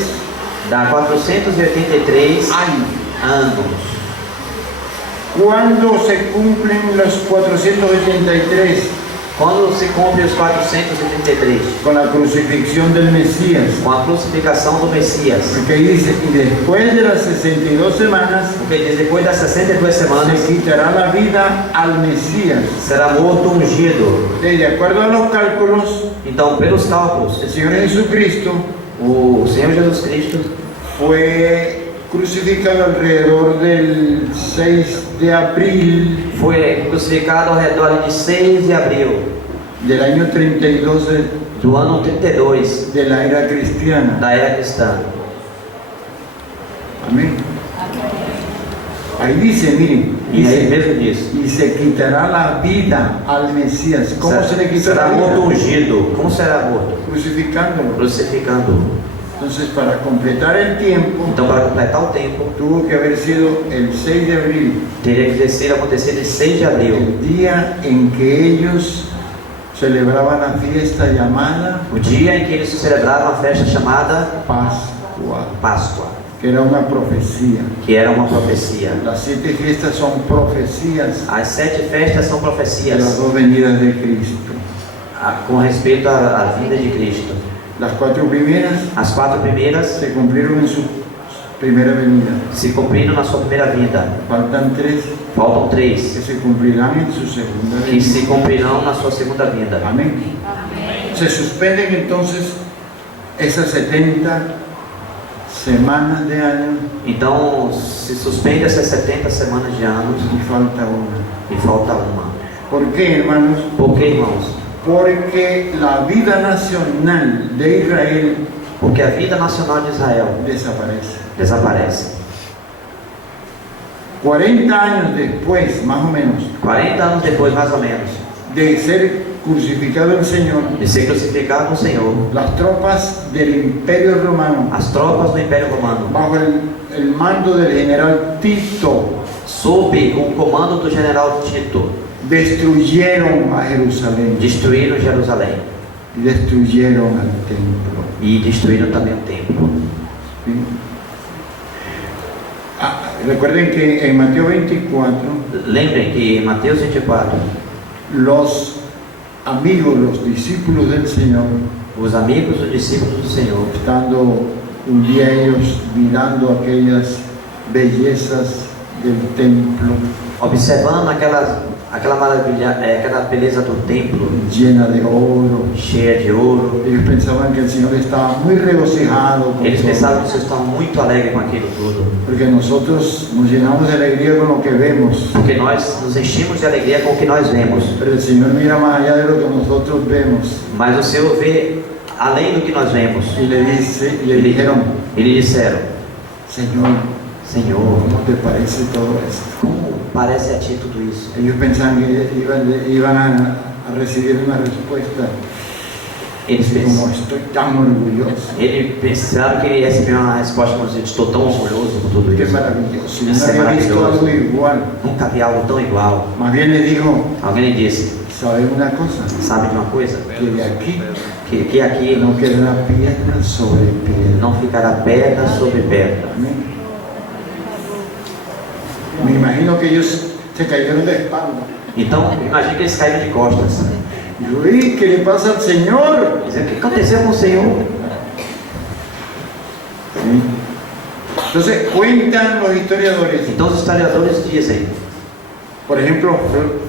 dá 483 años. anos. ¿Cuándo se cumplen los 483? Quando se cumpre os 483, Con la crucifixión del Mesías. com a crucificação do Messias. Porque ahí dice, y después de las 62 semanas, Porque diz, depois das 62 semanas, se quitará la vida al Mesías. será morto ungido. De acuerdo a los cálculos, Então, pelos cálculos, el Señor Jesucristo o Senhor Jesus Cristo fue crucificado alrededor del 6 de abril foi crucificado ao redor de 6 de abril del año 32 do ano 32 de la era cristiana. da era cristã. Amén. Ahí dice, miren, E aí dice, mesmo diz, y se quitará la vida al Mesías. ¿Cómo se le quita será la morto vida? ungido. Como será morto? Crucificándolo. Crucificando. Entonces, para completar el tiempo, Então, para completar o tempo, tuvo que haber sido el 6 de abril, teria que ter acontecido em 6 de abril, el día en que ellos celebraban la fiesta llamada o dia em que eles celebravam a festa chamada Pascua, Páscoa, que era una profecía. que era uma profecia. Las 7 fiestas son profecías As 7 festas são de las profecias 2 venidas de Cristo. com respeito à vinda de Cristo. Las 4 primeras As 4 primeiras se cumplieron en su primera venida. se cumpriram na sua primeira vinda. Faltan 3 Faltam 3 que se cumplirán en su segunda que venida. se cumprirão na sua segunda vinda. Amén. Se suspenden entonces esas 70 semanas de año Então se suspende essas 70 semanas de anos y falta una. e falta uma. ¿Por qué, hermanos? Por que, irmãos? Porque la vida nacional de Israel Porque a vida nacional de Israel desaparece. 40 años después, más o menos, 40 anos depois, mais ou menos, de ser crucificado el Señor, de ser crucificado no Senhor, las tropas del Imperio Romano, as tropas do Império Romano, bajo el mando del general Tito, sob o comando do general Tito, destruyeron a Jerusalén destruíram Jerusalém y destruyeron al templo. e destruíram também o templo. ¿Sí? Recuerden que en Mateo 24, Lembrem que em Mateus 24, los amigos, los discípulos del Señor, os amigos dos discípulos do Senhor, estando un día ellos mirando aquellas bellezas del templo observando aquela maravilha, aquela beleza do templo, llena de oro, cheia de ouro, ellos pensaban que el Señor estaba muy regocijado con eles todo, pensavam que vocês estavam muito alegres com aquilo tudo, porque nosotros nos llenamos de alegría con lo que vemos, porque nós nos enchemos de alegria com o que nós vemos, pero el Señor mira más allá de lo que nosotros vemos mas o Senhor vê além do que nós vemos. y le dijeron, Eles disseram: Señor, Senhor, ¿cómo te parece todo esto? como parece a ti tudo isso? Ellos pensaban que iban a recibir una respuesta Eles como estoy tan orgulloso. pensaram que ele ia receber uma resposta, mas eu estou tão orgulhoso por tudo Qué isso. maravilloso. Yo Isso no é había visto maravilhoso. algo igual. Nunca vi algo tão igual. Más bien le dijo, Alguém lhe disse: ¿sabes una cosa? sabe de uma coisa? Que de aquí Que aqui no quedará piedra sobre piedra. não ficará pedra sobre pedra. Amén. Me imagino que ellos se cayeron de espalda. Então, imagine que eles caíram de costas. Y yo, "Uy, ¿qué le pasa al Señor?" Dizem: o que aconteceu com o Senhor? Sí. Entonces cuentan los historiadores, Então, os historiadores dizem: por ejemplo,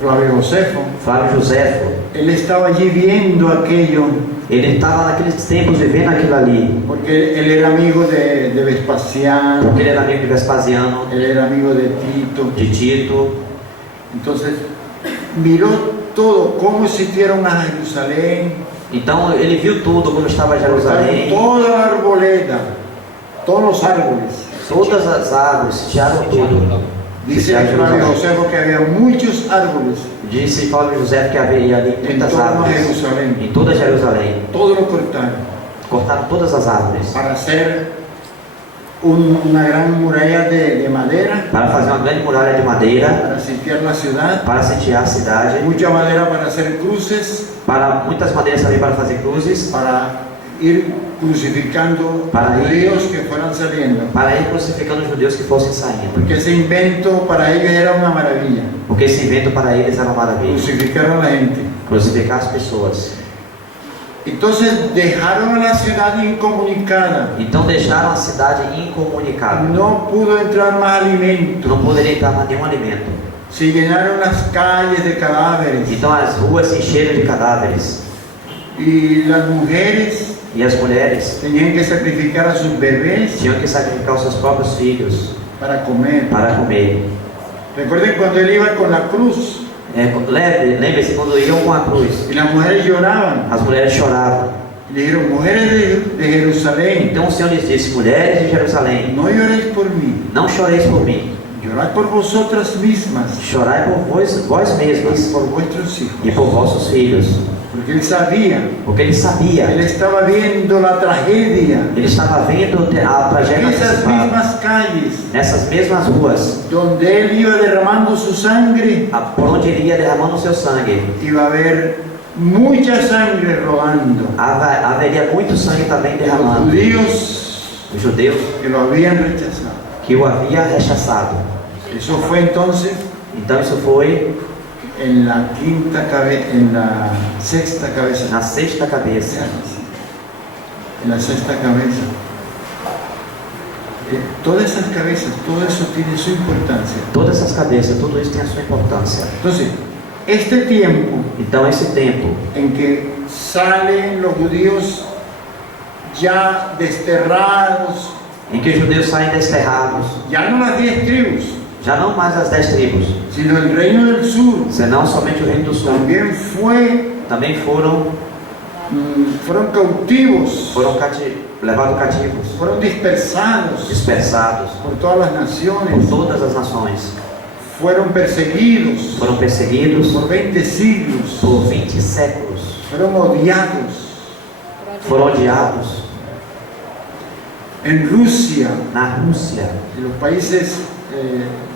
Flavio Josefo, Flávio Josefo, él estaba allí viendo aquello, ele estava naqueles tempos vivendo aquilo ali, porque él era amigo de Vespasiano, porque ele era amigo de Vespasiano, él era amigo de Tito. de Tito. Entonces miró todo, cómo sitiaron a Jerusalén, Então ele viu tudo como estava Jerusalém. Toda la arboleda, todos los árboles. Todas as árvores, sitiaram tudo. Dice Sitiaram Flavio Jerusalém. Josefo que había muchos árboles Disse Flávio José que havia ali en muitas torno a árvores Jerusalén. em toda Jerusalém. Todo lo cortaron Cortaram todas as árvores para hacer una gran muralla de madera para fazer uma grande muralha de madeira, para sitiar la ciudad. para sitiar a cidade, Mucha madera para hacer cruces, para muitas madeiras também para fazer cruzes, para ir crucificando Para ir- judíos que fueran saliendo. para ir crucificando os judeus que fossem saindo. Porque ese invento para ellos era una maravilla. Porque esse invento para eles era uma maravilha. Crucificar a la gente. Crucificar as pessoas. Entonces dejaron a la ciudad incomunicada. Então deixaram a cidade incomunicável. No pudo entrar más alimento. Não poderia entrar mais nenhum alimento. Se llenaron las calles de cadáveres. Então as ruas se encheram de cadáveres. Y las mujeres E as mulheres tenían que sacrificar a sus bebés tinham que sacrificar os seus próprios filhos para comer. para comer. Recuerden cuando él iba con la cruz Lembre-se quando iam com a cruz, y las mujeres lloraban. as mulheres choravam. Le dijeron, mujeres de Jerusalén, Então o Senhor lhes disse: mulheres de Jerusalém, no lloréis por mí, não choreis por mim, llorad por vosotras mismas chorai por vós y mesmas por vuestros hijos. e por vossos filhos. Porque él sabía, Porque ele sabia, él estaba viendo la tragedia ele estava vendo a en tragédia esas antecipada. mismas calles Nessas mesmas ruas, donde él iba derramando su sangre, por onde ele ia derramando o seu sangue, iba a haber mucha sangre rodando. haveria muito sangue também De los derramando. judíos Os judeus que lo habían rechazado. que o havia rechaçado. Eso fue entonces Então isso foi en la en la sexta cabeza. na sexta cabeça. En la sexta cabeza. Todas esas cabezas, todo eso tiene su importancia. Todas essas cabeças, tudo isso tem a sua importância. Entonces, este tiempo Então esse tempo en que salen los judíos ya desterrados, em que os judeus saem desterrados, ya no las 10 tribus, já não mais as 10 tribos, sino el reino del sur, senão somente o reino do sul, también foram cautivos, levados cativos, fueron dispersados dispersados por todas las por naciones, todas as nações, fueron perseguidos foram perseguidos por 20 siglos, por 20 séculos, fueron odiados. foram odiados En Rusia, na Rússia en los países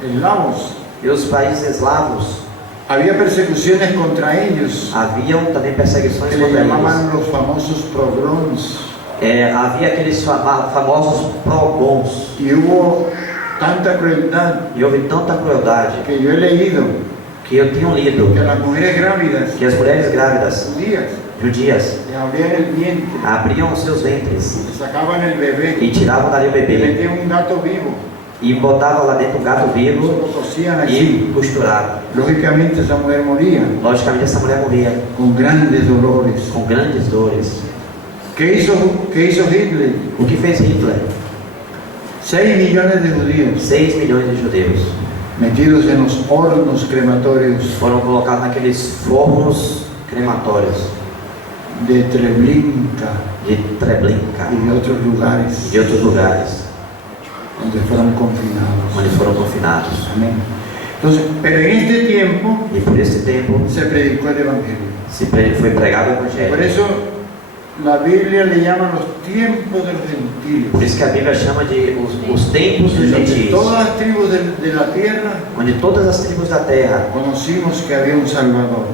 eslavos, e os países eslavos. había persecuciones contra ellos Haviam também perseguições que le contra eles. llamaban los famosos pogroms. Havia aqueles famosos progons, Y hubo tanta crueldad e houve tanta crueldade que yo he leído que eu tenho lido que a las mujeres grávidas que as mulheres grávidas judías judias le abrían el vientre, abriam os seus ventres le sacaban el bebé, e tiravam dali o le bebê metían un gato vivo, e botavam lá dentro um gato lo vivo cosían así. e costuravam. Lógicamente esa mujer moría Logicamente essa mulher morria con grandes dolores. com grandes dores. ¿Qué hizo Hitler? O que fez Hitler? 6 millones de judíos 6 milhões de judeus metidos en los hornos crematorios foram colocados naqueles fornos crematórios de Treblinka de Treblinka y de otros lugares e de outros lugares donde fueron confinados. onde foram confinados. Amén. Entonces, pero en este tiempo E por esse tempo se predicó el Evangelio. foi pregado o Por Evangelho. eso la Biblia le llama los tiempos de los gentiles. Por isso que a Bíblia chama de os tempos dos Donde gentios, todas las tribus de la tierra onde todas as tribos da terra conocimos que había un Salvador.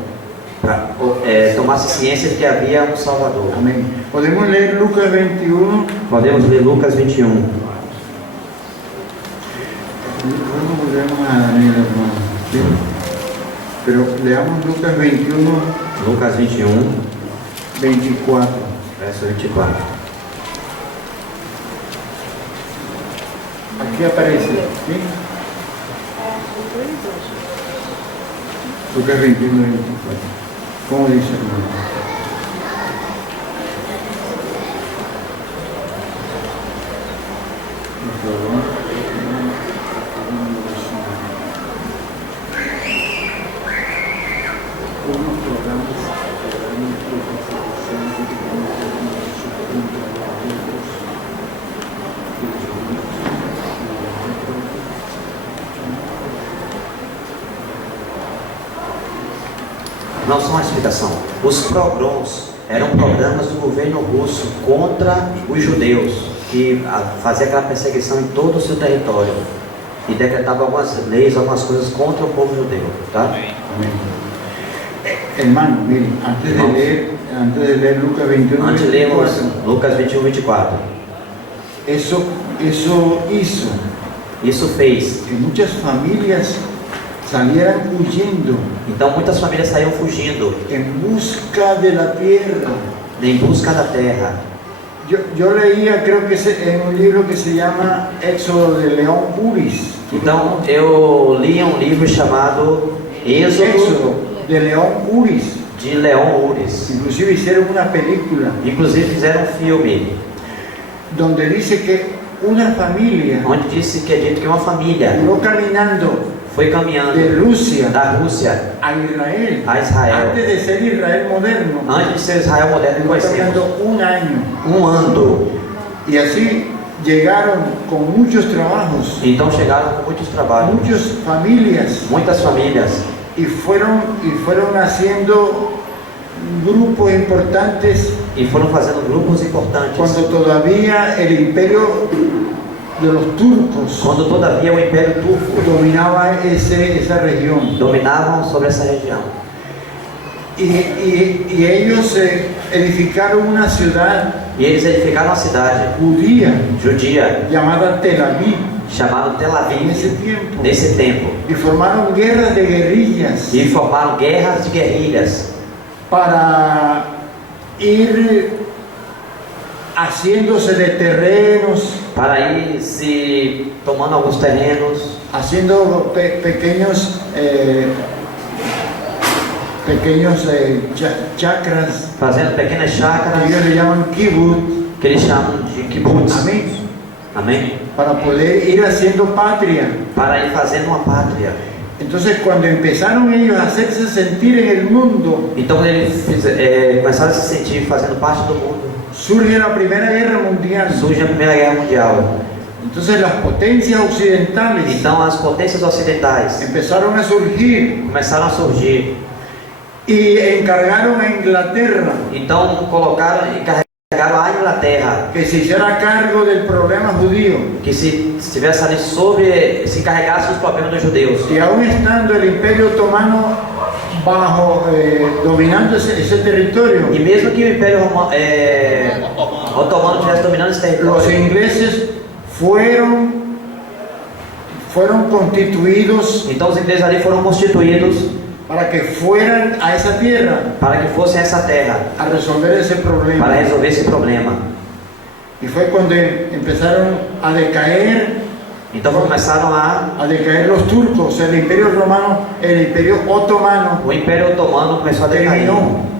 tomasse ciência de que havia um Salvador. Amén. Podemos leer Lucas 21. Podemos ler Lucas 21. Luego volvemos a Daniel, hermano. ¿Sí? Pero leamos Lucas 21, Lucas 21, 24. verso 24. Aquí aparece. ¿Sí? Lucas 21, 24. ¿Cómo dice, hermano? Por favor. Unos programas que realmente não são a explicação. Os pogroms eram programas do governo russo contra os judeus, que fazia aquela perseguição em todo o seu território e decretava algumas leis, algumas coisas contra o povo judeu, tá? Amén. Hermano, miren, antes de leer Lucas 21, Antes de lermos 24, Lucas 21, 24, eso hizo isso fez. que muchas familias salieran huyendo Então muitas famílias saíam fugindo en busca de la tierra. em busca da terra. Yo leía, creo que en un libro que se llama Éxodo de León Uris. Então eu li um livro chamado Êxodo Éxodo de León Uris. de León Uris. Inclusive hicieron una película Inclusive fizeram um filme donde dice que una familia onde disse que é dito que uma família duró caminando foi de caminhando Rusia da Rússia a Israel, a Israel, antes de ser Israel moderno, antes de ser Israel moderno que duró conhecemos, caminando un año. ano. Y así llegaron con muchos trabajos, Então chegaram com muitos trabalhos, muchas familias, muitas famílias, y fueron haciendo grupos importantes e foram fazendo grupos importantes. cuando todavía el imperio de los turcos Quando todavia o Império Turco dominaba esa región. dominavam sobre essa região. Y ellos edificaron una ciudad E eles edificaram uma cidade judía judia llamada Tel Aviv chamada Tel en ese Aviv tiempo, nesse tempo. y formaron guerras de guerrillas E formaram guerras de guerrilhas para ir haciéndose de terrenos, para ir se tomando alguns terrenos, haciendo pequeños chacras, fazendo pequenas que chácaras ellos le llaman kibbutz, que eles chamam de kibbutz. amén, Amém? para poder ir haciendo patria. Para ir fazendo uma pátria. Entonces cuando empezaron ellos a hacerse sentir en el mundo, Então quando eles começaram a se sentir fazendo parte do mundo, surge la Primera Guerra Mundial. surge a Primeira Guerra Mundial. Entonces las potencias occidentales Então as potências ocidentais empezaron a surgir começaram a surgir. y encargaron a Inglaterra Então colocaram e carregaram a Inglaterra, que se hiciera cargo del problema judío. que se estivesse ali sobre, se encarregasse dos problemas dos judeus. Y aún estando el Imperio Otomano dominando ese territorio, E mesmo que o Império Otomano estivesse dominando esse los território, ingleses fueron constituidos então os ingleses ali foram constituídos para que fueran a esa tierra para que fossem a essa terra, a resolver ese para problema. resolver esse problema. Y fue cuando empezaron a decaer Então começaram los turcos, el Imperio Otomano o Império Otomano começou a decair. terminó.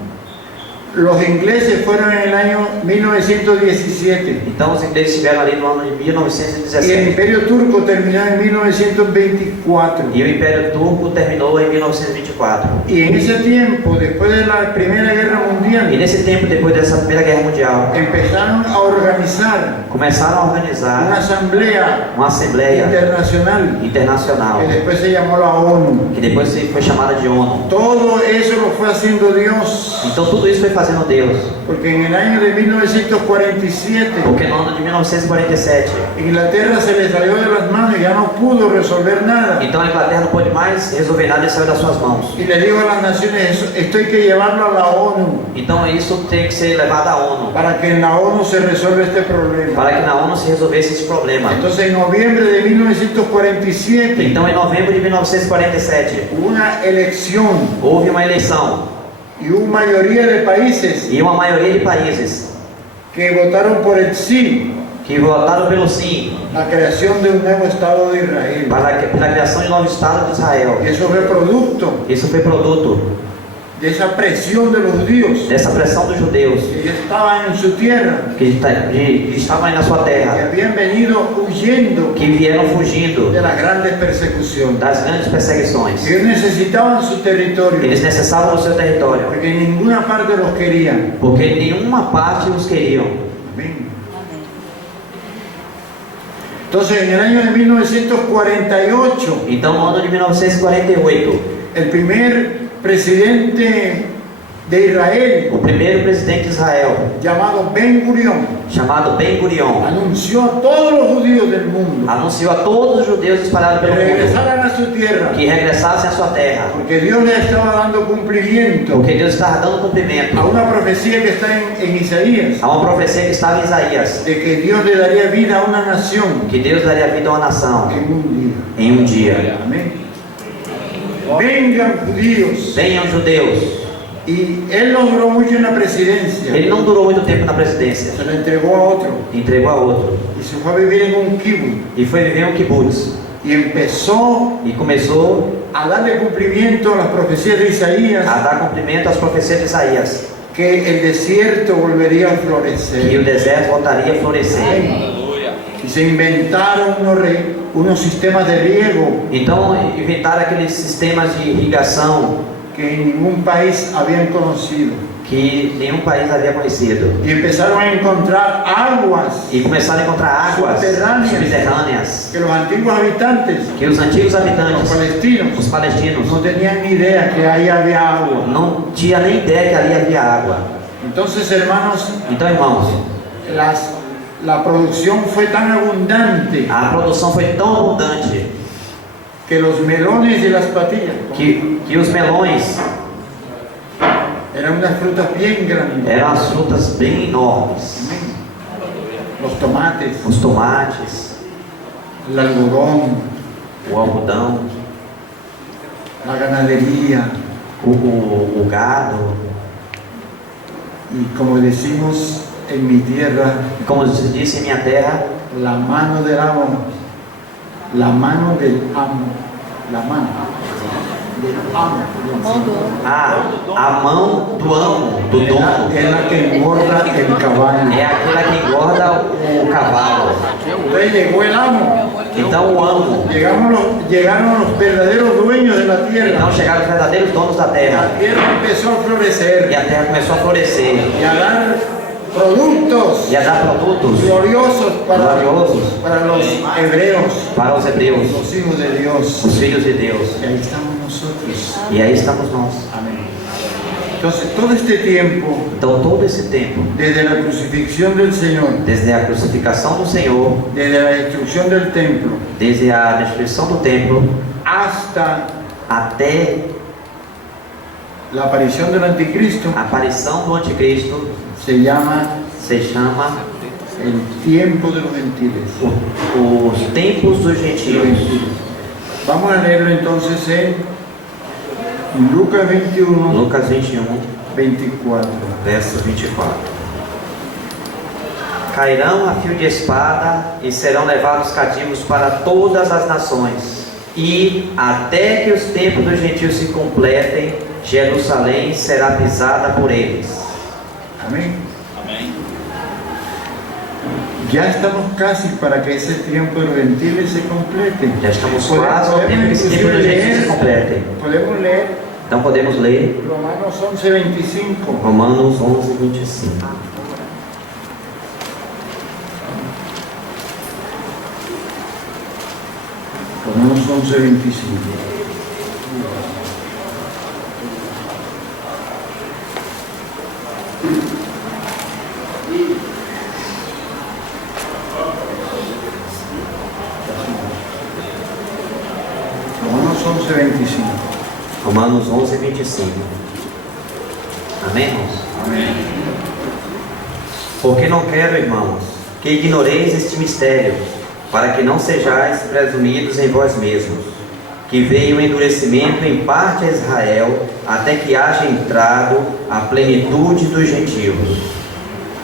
Los ingleses fueron en el año 1917 Então os ingleses estiveram ali no ano de y el 1917 Imperio Turco terminó en 1924. e o Império Turco terminou em 1924. Y en ese tiempo, después de la Primera Guerra E Mundial, nesse tempo, depois dessa Primeira Guerra Mundial, empezaron a organizar começaram a una organizar asamblea uma assembleia internacional internacional, que después se llamó la ONU. que depois foi chamada de ONU. Todo eso lo fue haciendo Dios, Então tudo isso foi fazendo Deus, porque en el año de 1947 porque no ano de 1947, Inglaterra se le salió de las manos y ya no pudo resolver nada. então a Inglaterra não pôde mais resolver nada e saiu das suas mãos. Y le digo a las naciones, esto hay que llevarlo a la ONU Então isso tem que ser levado à ONU, para que en la ONU se resuelva este problema. para que na ONU se resolvesse esse problema. Entonces en noviembre de 1947 Então em novembro de 1947, hubo una elección houve uma eleição y hubo mayoría de países e uma maioria de países que votaron por el sí, que votaram pelo sim la creación de un nuevo Estado de Israel. pela criação de um novo Estado de Israel. Y eso fue producto Isso foi produto de esa presión de los judíos dessa pressão dos judeus que ya estaban en su tierra, que estavam aí na sua que terra, habían venido huyendo que vieram fugindo de las grandes persecuciones. das grandes perseguições. Ellos necesitaban su territorio, Eles necessitavam do seu território, porque en ninguna parte los querían. porque nenhuma parte os queriam. Amén. Entonces, en el año de 1948, Então no ano de 1948, el primer presidente de Israel, o primeiro presidente de Israel, llamado Ben Gurión, chamado Ben Gurion, anunció a todos los judíos del mundo anunciou a todos os judeus espalhados que pelo mundo regresaran a su tierra, que regressassem à sua terra, porque Dios le estaba dando cumplimiento porque Deus estava dando cumprimento a una profecía que está en Isaías, a uma profecia que estava em Isaías, de que Dios le daría vida a una nación que Deus daria vida a uma nação en un día. em um dia. Amén. Vengan judíos. Venham judeus. Y él no duró mucho en la presidencia, Ele não durou muito tempo na presidência, se la entregó a otro entregou a outro y se fue a vivir en un kibbutz e foi viver um kibbutz y empezó e começou a darle cumplimiento a las profecías de Isaías, a dar cumprimento às profecias de Isaías, que el desierto volvería a que o florecer. deserto voltaria a florescer. Y se inventaron unos sistemas de riego Então inventaram aqueles sistemas de irrigação que en ningún país habían conocido que nenhum país havia conhecido y empezaron a encontrar aguas e começaram a encontrar águas subterrâneas que los antiguos habitantes, que os antigos los habitantes, palestinos, os palestinos, no tenían ni idea que ahí había agua. não tinha nem ideia que ali havia água. Entonces, hermanos, Então, irmãos, la producción fue tan abundante a produção foi tão abundante que los melones y las patillas que os melões eran unas frutas bien grandes. eram as frutas bem enormes, Los tomates, os tomates, el algodón, o algodão, la ganadería o gado, y, como decimos en mi tierra, como se disse em minha terra, la mano del amo, la mano del amo, la mano del amo. a mão do amo, do dono, Es la que engorda el caballo. é aquela que engorda o cavalo. Entonces llegó el amo, Então o amo, llegaron los verdaderos dueños de la tierra. então chegaram os verdadeiros donos da terra, La tierra empezó a e florecer a terra começou a florescer y a dar productos e a dar produtos gloriosos gloriosos para los hebreos, para os hebreus, los hijos de Dios. os filhos de Deus. Y ahí estamos nosotros. E aí estamos nós. Amén. Entonces, todo este tiempo, Então todo esse tempo, desde la crucifixión del Señor, desde a crucificação do Senhor, desde la destrucción del templo, desde a destruição do templo, hasta até la aparición del anticristo, a aparição do anticristo, se llama se chama el tiempo de los gentiles. os tempos dos gentios. Vamos a leerlo entonces en Lucas 21, Lucas 21, 24. verso 24. Cairão a fio de espada e serão levados cativos para todas as nações, e até que os tempos dos gentios se completem, Jerusalém será pisada por eles. Amén. Ya estamos casi para que ese tiempo de los gentiles se complete. Já estamos quase ao tempo que esse tempo dos gentios se completem. Podemos leer Então podemos ler Romanos 11:25. Romanos 11, 25. Romanos 11:25. Romanos 11:25. Romanos 11, 25. Amém, irmãos? Amén. Porque não quero, irmãos, que ignoreis este mistério, para que não sejais presumidos em vós mesmos, que veio o endurecimento em parte a Israel, até que haja entrado a plenitude dos gentios.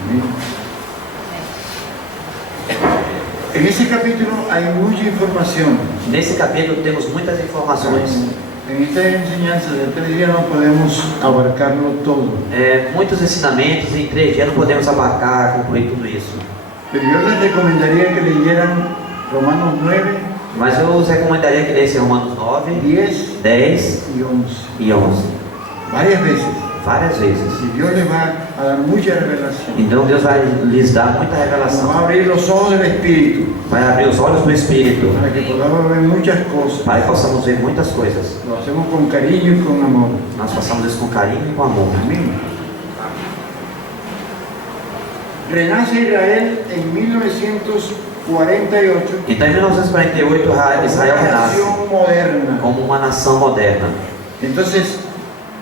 Amén. En ese capítulo hay mucha información. Nesse capítulo temos muitas informações, En esta enseñanza de 3 días no podemos abarcarlo todo. muitos ensinamentos, e em 3 dias não podemos abarcar, concluir tudo isso. Pero yo les recomendaría que leyeran Romanos 9, Mas eu os recomendaria que lessem Romanos 9, 10 10 y 11. e 11, Varias veces. várias vezes. Y Dios les va a dar mucha revelación. Então Deus vai lhes dar muita Nos va a revelação. abrir los ojos del Espíritu Vai abrir os olhos do Espírito para que podamos ver muchas cosas. para que possamos ver muitas coisas. Lo hacemos con cariño y con amor. Nós façamos isso com carinho e com amor. Amén. Renace Israel en 1948 Então em 1948 Israel una renasce nación moderna. como uma nação moderna. Entonces,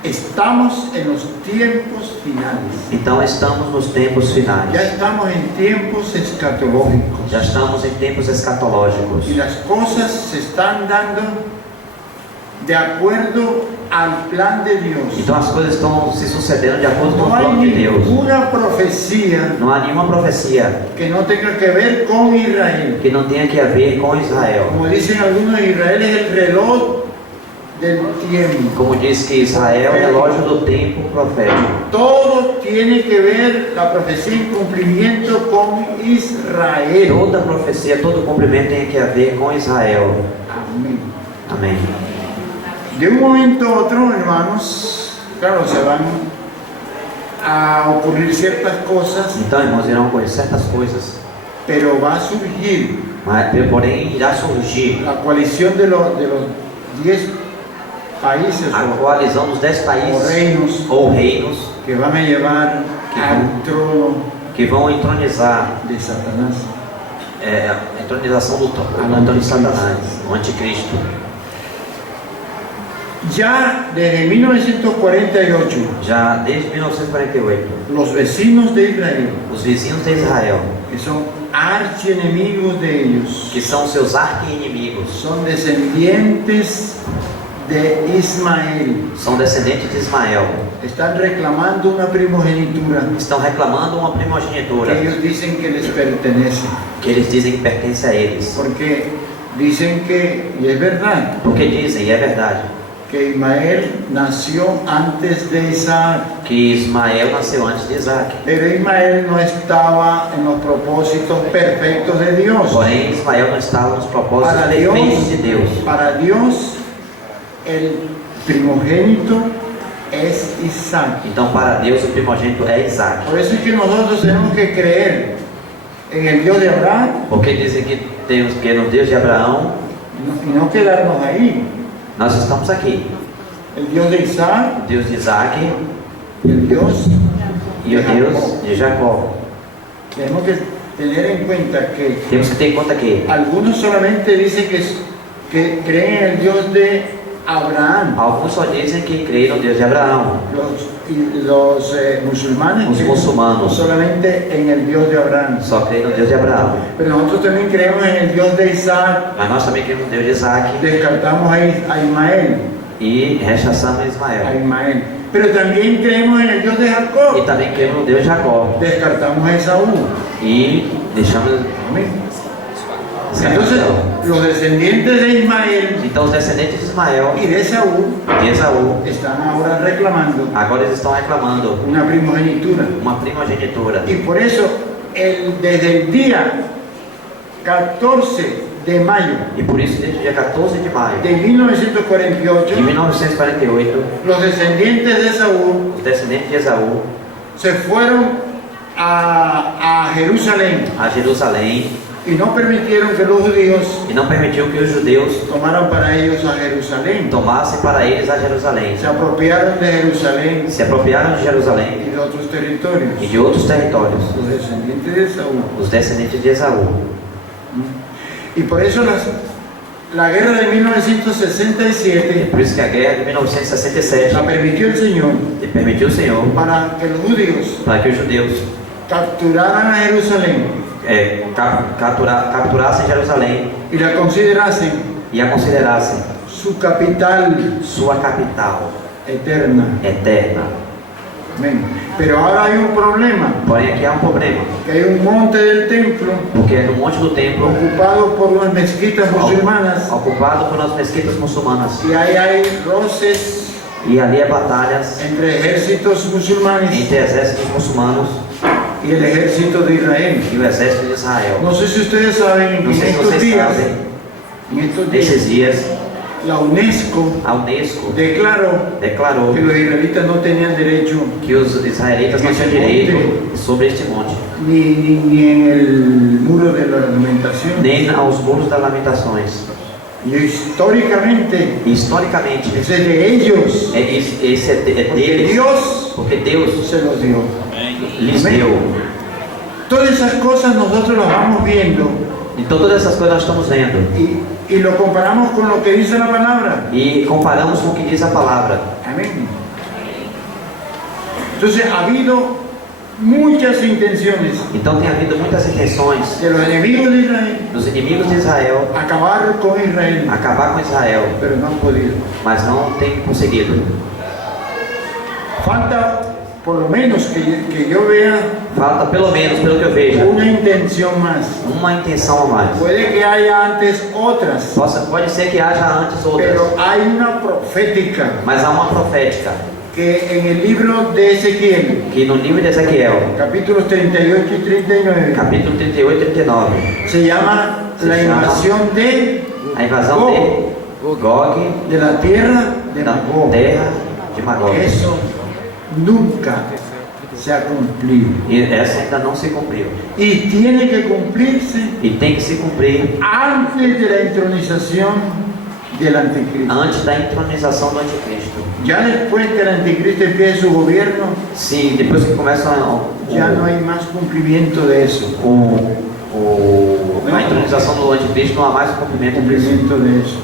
estamos en los tiempos finales. Então estamos nos tempos finais. Ya estamos en tiempos escatológicos. Já estamos em tempos escatológicos. Y las cosas se están dando de acuerdo al plan de Dios. Então as coisas estão se sucedendo de acordo com o No hay plano de Deus. ninguna profecía Não há nenhuma profecia que no tenga que ver con Israel. que não tenha que ver com Israel. Como dicen algunos, Israel es el reloj del tiempo. Como diz que Israel é o relógio do tempo profético. Todo tiene que ver la profecía en cumplimiento con Israel. Toda profecia, todo cumprimento tem que ver com Israel. Amén. Amém. De un momento a otro, hermanos, claro, se van a ocurrir ciertas cosas, Então, irmãos, irão ocorrer certas coisas, pero va a surgir mas, porém irá surgir la coalición de los 10 países a o coalizão dos 10 países reinos ou reinos que van a llevar al trono que vão entronizar de Satanás. a entronização do trono de Satanás, o anticristo. Ya desde 1948, Já desde 1948, los vecinos de Israel, os vizinhos de Israel, que son archienemigos de ellos, que são seus arqui-inimigos, son descendientes de Ismael, são descendentes de Ismael, están reclamando una primogenitura estão reclamando uma primogenitura que ellos dicen que les pertenece, que eles dizem que pertence a eles. porque dicen que, y es verdad, Porque dizem, e é verdade, que Ismael nació antes de Isaac, que Ismael nasceu antes de Isaac. pero Ismael no estaba en los propósitos perfectos de Dios. Porém, Ismael não estava nos propósitos Para perfeitos de Deus. Para Dios, el primogénito es Isaac. Então, para Deus, o primogênito é Isaac. Por eso es que nosotros tenemos que creer en el Dios de Abraham Porque dizem que temos que no Deus de Abraão, y no quedarnos ahí. nós estamos aqui. El Dios de Isaac, O Deus de Isaac el Dios e o Deus de Jacó. Tenemos que tener en cuenta que Temos que ter em conta que algunos solamente dicen que creen en el Dios de Abraham. alguns só dizem que creem no Deus de Abraão. Los musulmanes Os creen muçulmanos solamente en el Dios de Abraham. só creem no Deus de Abraão. Pero nosotros también creemos en el Dios de Isaac. Mas nós também cremos no Deus de Isaac Descartamos a Ismael. e rechaçamos Ismael. Pero también creemos en el Dios de E Jacob. também cremos no Deus de Jacó Descartamos a Esaú. e deixamos. Amén. Entonces, los descendientes de Ismael Então, os descendentes de Ismael y de Esaú e Esaú están ahora reclamando agora eles estão reclamando una primogenitura. uma primogenitura. Y por eso, desde el día 14 de mayo E por isso, desde o dia 14 de maio de de 1948, 1948, los descendientes de Esaú os descendentes de Esaú se fueron a Jerusalén a Jerusalém y no permitieron que los judíos e não permitiu que os judeus tomaran para ellos a Jerusalén. tomassem para eles a Jerusalém. Se apropiaron de Jerusalén Se apropriaram de Jerusalém y de otros territorios. e de outros territórios, Los descendientes de Esaú. os descendentes de Esaú. Y por eso la guerra de 1967 Por isso que a guerra de 1967 la permitió el Señor permitiu o Senhor para que los judíos para que os judeus capturaran a Jerusalén capturassem Jerusalém y la considerasen e a considerassem su capital sua capital eterna. eterna. Amén. Pero ahora hay un problema, Porém, aqui há um problema, que hay un monte del templo porque no monte do templo, ocupado por unas mezquitas musulmanas ocupado por umas mesquitas muçulmanas, y ahí hay roces e ali há batalhas entre ejércitos musulmanes entre exércitos muçulmanos y el ejército de Israel. e o exército de Israel. No sé si ustedes saben que Não sei se vocês sabem, en estos días nesses dias, la UNESCO a Unesco declaró declarou que los israelitas no tenían derecho que os israelitas não tinham direito sobre este monte, ni en el muro de la lamentación. nem aos muros das lamentações. Y históricamente, E, historicamente, ese es de ellos, esse é porque deles, Dios porque Deus se los dio. lhes Amém. deu. Todas esas cosas nosotros las vamos viendo Então todas essas coisas nós estamos vendo y lo comparamos con lo que dice la palabra. e comparamos com o que diz a palavra. Amén. Entonces ha habido muchas intenciones Então tem havido muitas intenções de los enemigos de Israel dos inimigos de Israel acabar con Israel, acabar com Israel, pero no han podido. mas não tem conseguido. Falta, por lo menos que yo vea, Falta pelo menos, pelo que eu vejo, una intención más. uma intenção a mais. Puede que haya antes otras, Pode ser que haja antes outras, pero hay una profética mas há uma profética que en el libro de Ezequiel, que no livro de Ezequiel, capítulos 38 y 39, capítulo 38 e 39, se llama la invasión de a invasão de Gog, de la tierra de da Magog. terra de Magog. Eso nunca se ha cumplido E essa ainda não se cumpriu. y tiene que cumplirse E tem que se cumprir antes de la entronización del anticristo. antes da entronização do anticristo. Ya después que el anticristo empiece su gobierno, Sim, depois que começa ya no hay más cumplimiento de eso. a entronização do anticristo, não há mais cumprimento disso. Cumplimiento de eso.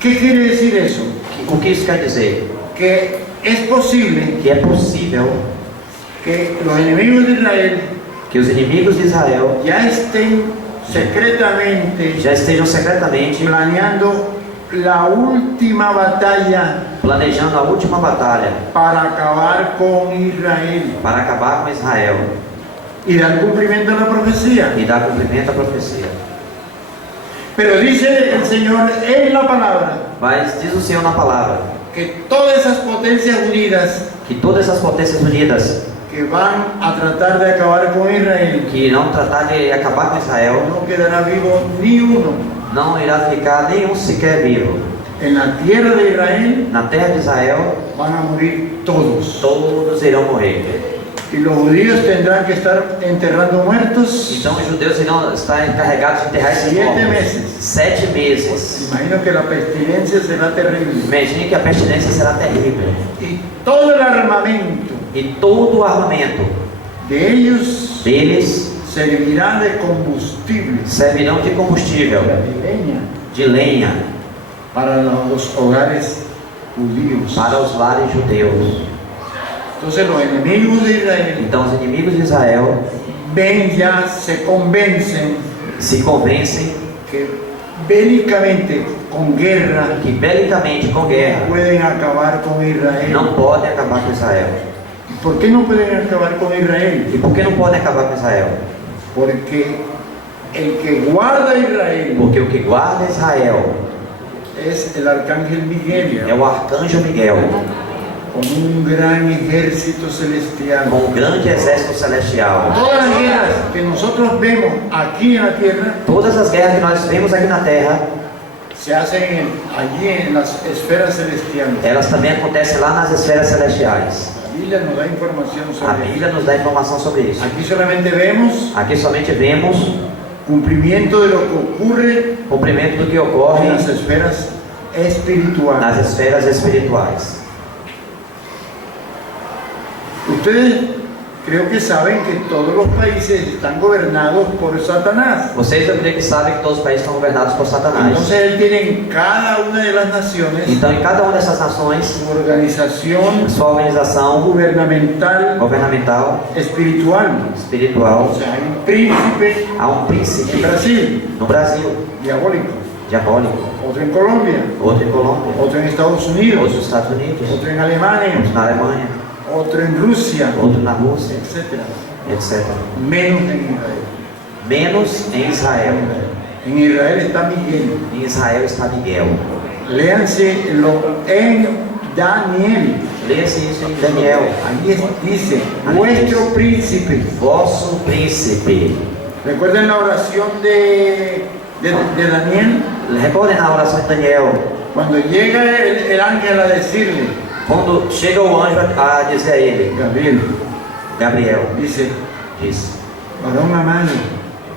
¿Qué quiere decir eso? O que isso quer dizer? Que es posible Que é possível que los enemigos de Israel que os inimigos de Israel ya estén secretamente já estejam secretamente planeando la última batalla planejando a última batalha para acabar con Israel para acabar com Israel y dar cumplimiento a la profecía. e dar cumprimento à profecia. Pero dice el Señor en la palabra Mas diz o Senhor na palavra que todas esas potencias unidas que todas as potências unidas que van a tratar de acabar con Israel, que irão tratar de acabar com Israel, no quedará vivo ni uno. não irá ficar nenhum sequer vivo. En la tierra de Israel Na terra de Israel, van a morir todos. todos irão morrer. Y los judíos tendrán que estar enterrando muertos. Então os judeus irão estar encarregados de enterrar esses 7 mortos. meses. 7 meses. Imagino que la pestilencia será terrible. Imagine que a pestilência será terrível. Y todo el armamento E todo o armamento de ellos deles servirá de combustible, servirão de combustível, de leña, de lenha, para los hogares judíos. para os lares judeus. Entonces los enemigos de Israel Então os inimigos de Israel ven ya, se convencen se convencem que bélicamente, con guerra, que belicamente, com guerra, pueden acabar con Israel. não podem acabar com Israel. ¿Por qué no pueden acabar con Israel? E por que não podem acabar com Israel? Porque el que guarda a Israel Porque o que guarda Israel es el arcángel Miguel, é o arcanjo Miguel, con un gran ejército celestial. com um grande exército celestial. Todas las guerras que nosotros vemos aquí en la tierra Todas as guerras que nós vemos aqui na terra, se hacen allí en las esferas celestiales. elas também acontecem lá nas esferas celestiais. La Biblia nos da información A sobre eso. Bíblia nos dá informação sobre isso. Aquí solamente vemos Aqui somente vemos cumplimiento de lo que ocurre cumprimento do que en ocorre las esferas espirituales. nas esferas espirituais. Ustedes creo que saben que todos los países están gobernados por Satanás. Vocês, eu creio que sabem que todos os países estão governados por Satanás. Entonces él tiene en cada una de las naciones Então, em cada uma dessas nações, su organización sua organização gubernamental governamental, espiritual. espiritual, O sea, hay un príncipe há um en príncipe Brasil, no Brasil, diabólico, diabólico, otro en Colombia, outro em Colômbia, otro en Estados outro Unidos, nos Estados Unidos, otro en Alemania, outro na Alemanha, otro en Rusia, outro na Rússia, etc. etc. Menos en Israel. Menos em Israel. En Israel está Miguel. Em Israel está Miguel. Léanse en Daniel. Leia-se isso em Daniel. Ahí dice, vuestro príncipe. Vosso príncipe. Recuerden la oración de de Daniel, Recordem na oração de Daniel, cuando llega el ángel a decirle, quando chega o anjo a dizer a ele, Gabriel, Gabriel, dice, diz, varón amado,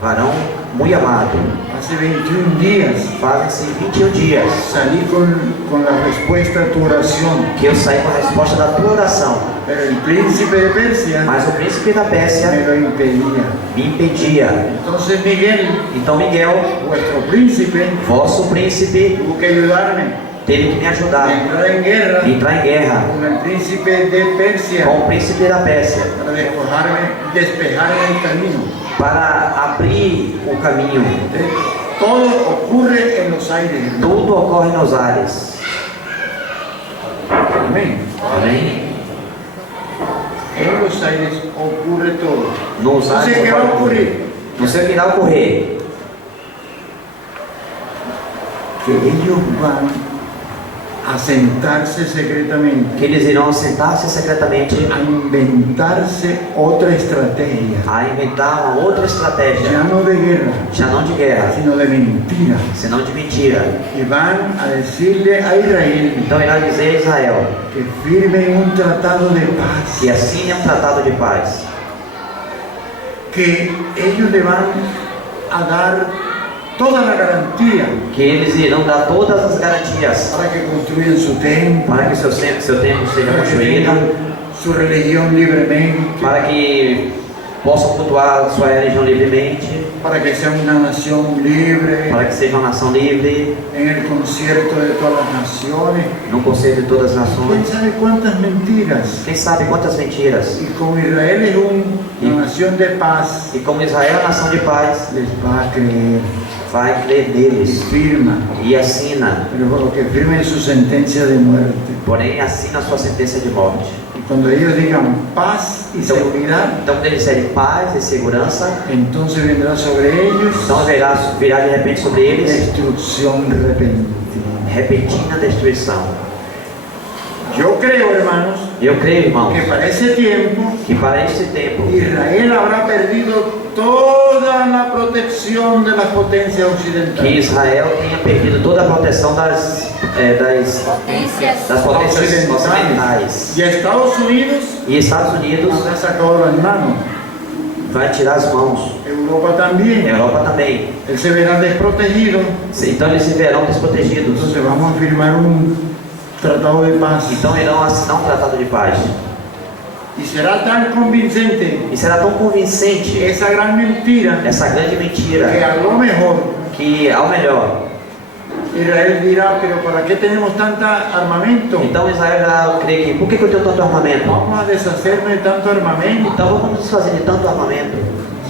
varão muito amado, hace 21 días fazem-se 21 dias salí con la respuesta a tu oración, que eu saí com a resposta da tua oração, pero el príncipe de Persia mas o príncipe da me Pérsia lo impedía. me impedia. Entonces Miguel, Então Miguel, vuestro príncipe, vosso príncipe, tuvo que ayudarme teve que me a ajudar entrar en guerra a entrar em guerra con el príncipe de Persia com o príncipe da Pérsia, para despejarme el camino. para abrir o caminho. Todo ocurre en los aires, hermano. Tudo ocorre nos ares. Amén. Amém? En los aires ocurre todo. Nos ares Entonces, ¿qué va a ocorre tudo. ocurrir? Não sei o que irá ocorrer. Que ellos van a sentarse secretamente, Que eles irão sentar-se secretamente a inventarse otra estrategia, a inventar uma outra ya estratégia, no de guerra, já não de guerra, sino de mentira. senão de mentira. Y van a decirle a Israel Então irá dizer a Israel que firmen un tratado de paz, que assine um tratado de paz, que ellos le van a dar toda la garantía que eles irão dar todas as garantias para que construyan su templo, para que seu templo seja para que construído, tengan su religión libremente, para que possam cultuar sua religião livremente, para que sea una nación libre para que seja uma nação livre, en el concierto de todas las naciones. no conceito de todas as ¿Quién nações. sabe cuántas mentiras? Quem sabe quantas mentiras? Y como Israel es una nación de paz, E como Israel é a nação de paz, les va a creer, vai crer neles firma, e assina, pero lo que firmen su sentencia de muerte. porém assina sua sentença de morte. Y cuando ellos digan paz y Então, seguridad, então quando eles disserem paz e segurança, entonces vendrá sobre ellos então virá de repente sobre eles destrucción repentina. repentina destruição. Yo creo, hermanos, Eu creio, irmãos, que para ese tiempo que para este tempo Israel habrá perdido toda la protección de las potencias que occidentales. Israel tenha perdido toda a proteção das potências ocidentais. Y a Estados Unidos E Estados Unidos nos ha sacado las manos. vai tirar as mãos. Europa A también. Europa também. Él se verá desprotegido. Então eles se verão desprotegidos. Entonces vamos a firmar un tratado de paz. Então irão assinar um tratado de paz. Y será tan convincente E será tão convincente esa gran mentira essa grande que mentira a lo mejor que, ao melhor, Israel dirá, pero ¿para qué tenemos tanta armamento? então Israel já crê que por que eu tenho tanto armamento? Vamos a deshacernos de tanto armamento. Então vamos nos desfazer de tanto armamento.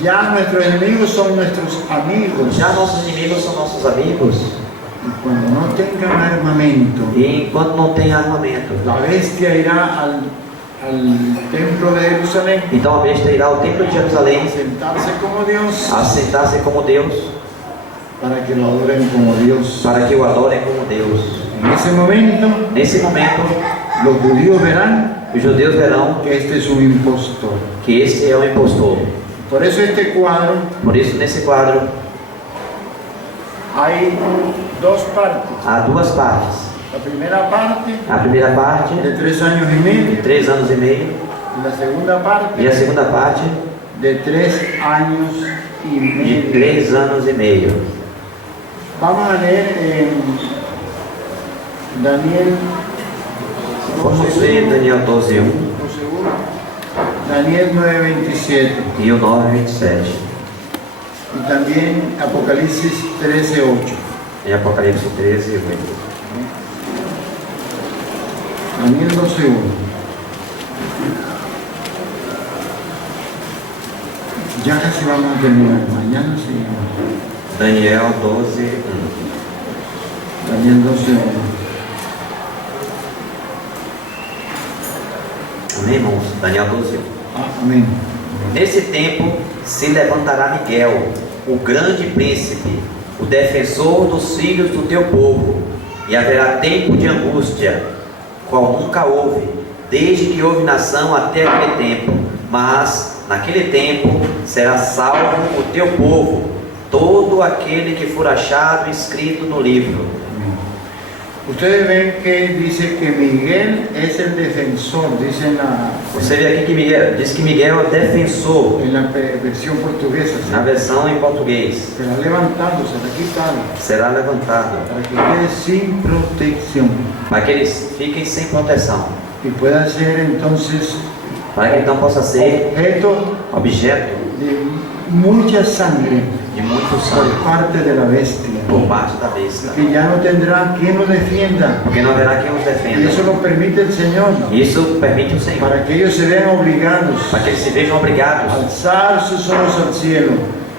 Ya nuestros enemigos son nuestros amigos. Já nossos inimigos são nossos amigos. Y cuando no tengan armamento, E enquanto não tem armamento, la bestia irá al templo de Jerusalén então a besta irá ao templo de a Jerusalém sentarse como Dios a sentar-se como Deus, para que lo adoren como Dios. para que o adorem como Deus. En ese momento, Nesse momento, los judíos verán os judeus verão que este es un impostor. que este é o impostor. Por eso este cuadro Por isso, nesse quadro, hay dos partes. há duas partes. La primera parte A primeira parte, de 3 años y medio 3 anos e meio, y la segunda parte e a segunda parte, de 3 años y de medio. 3 anos e meio. Vamos a leer en Daniel Vamos ver Daniel 12:1 Daniel 9:27 e o 9:27. y también Apocalipsis 13:8. Em Apocalipse 13:8. Daniel 12:1. Ya casi vamos a terminar, mañana seguimos. Daniel 12:1. Daniel 12:1. Amém, irmãos? Daniel 12:1. Amén. Nesse tempo se levantará Miguel, o grande príncipe, o defensor dos filhos do teu povo, e haverá tempo de angústia, qual nunca houve, desde que houve nação até aquele tempo. Mas naquele tempo será salvo o teu povo, todo aquele que for achado inscrito no livro. Ustedes ven que dice que Miguel es el defensor, dice Você vê aqui que Miguel diz que Miguel é o defensor, en la versión portuguesa. na versão em português. Será levantado, será quitado, Será levantado para que quede sin protección para que eles fiquem sem proteção, y pueda ser entonces para que então possa ser objeto objeto de mucha sangre de muito por sangue parte de la bestia, por parte da besta, que ya no tendrá quien lo defienda. porque não haverá quem os Y defenda. eso lo permite el Señor, Isso permite o Senhor, para que ellos se vean obligados para que eles se vejam a obrigados alzar sus ojos al cielo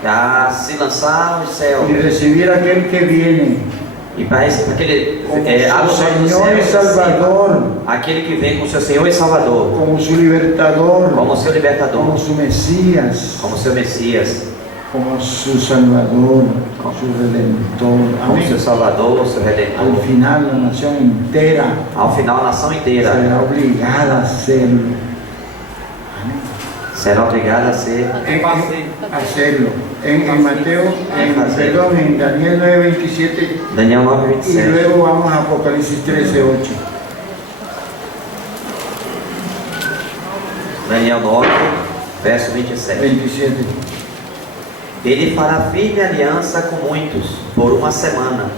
a se lançar ao céu y recibir a aquel que viene e para que ele como abra os su olhos do Señor céu y e Salvador, aquele que vem como seu Senhor e Salvador, como su libertador, como seu libertador, como su Mesías, como seu Messias, como su Salvador, su Redentor. como seu Amén. Salvador, seu Al Redentor. final la nación entera Ao final, a nação inteira será obligada a hacerlo. será obrigada a ser Hacerlo. En Mateo, perdón, en Daniel 9:27 Daniel y 9:27. luego vamos a Apocalipsis 13:8. Daniel 9, verso 27. 27. Ele fará firme aliança com muitos por uma semana.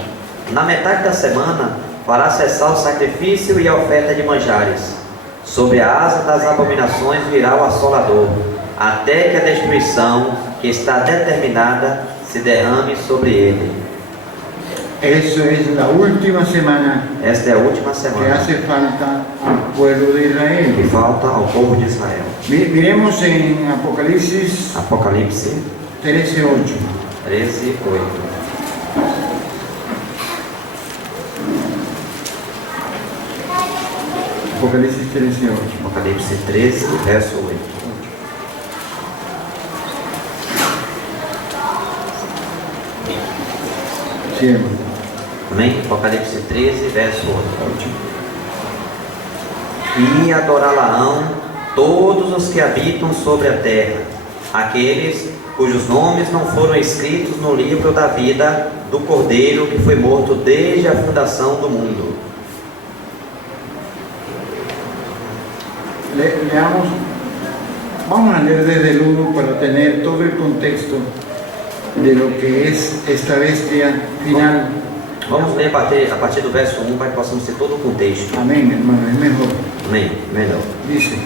Na metade da semana fará cessar o sacrifício e a oferta de manjares. Sobre a asa das abominações virá o assolador, até que a destruição que está determinada se derrame sobre ele. Eso es la última semana Esta é a última que semana hace falta al pueblo de que Israel. falta ao povo de Israel. Miremos en Apocalipsis Apocalipse 13:8. 13, 8. Apocalipsis 13:8. Apocalipse 13, verso 8. Sí. Amém? Apocalipse 13, verso 8. E adorá-la-ão todos os que habitam sobre a terra, aqueles cujos nomes não foram escritos no livro da vida do Cordeiro que foi morto desde a fundação do mundo. Leamos, vamos a leer desde el 1 para tener todo el contexto de lo que es esta bestia final. Vamos ler a partir do verso 1 para que possamos ter todo o contexto. Amén, hermano, es mejor. Amém? Melhor. Dice,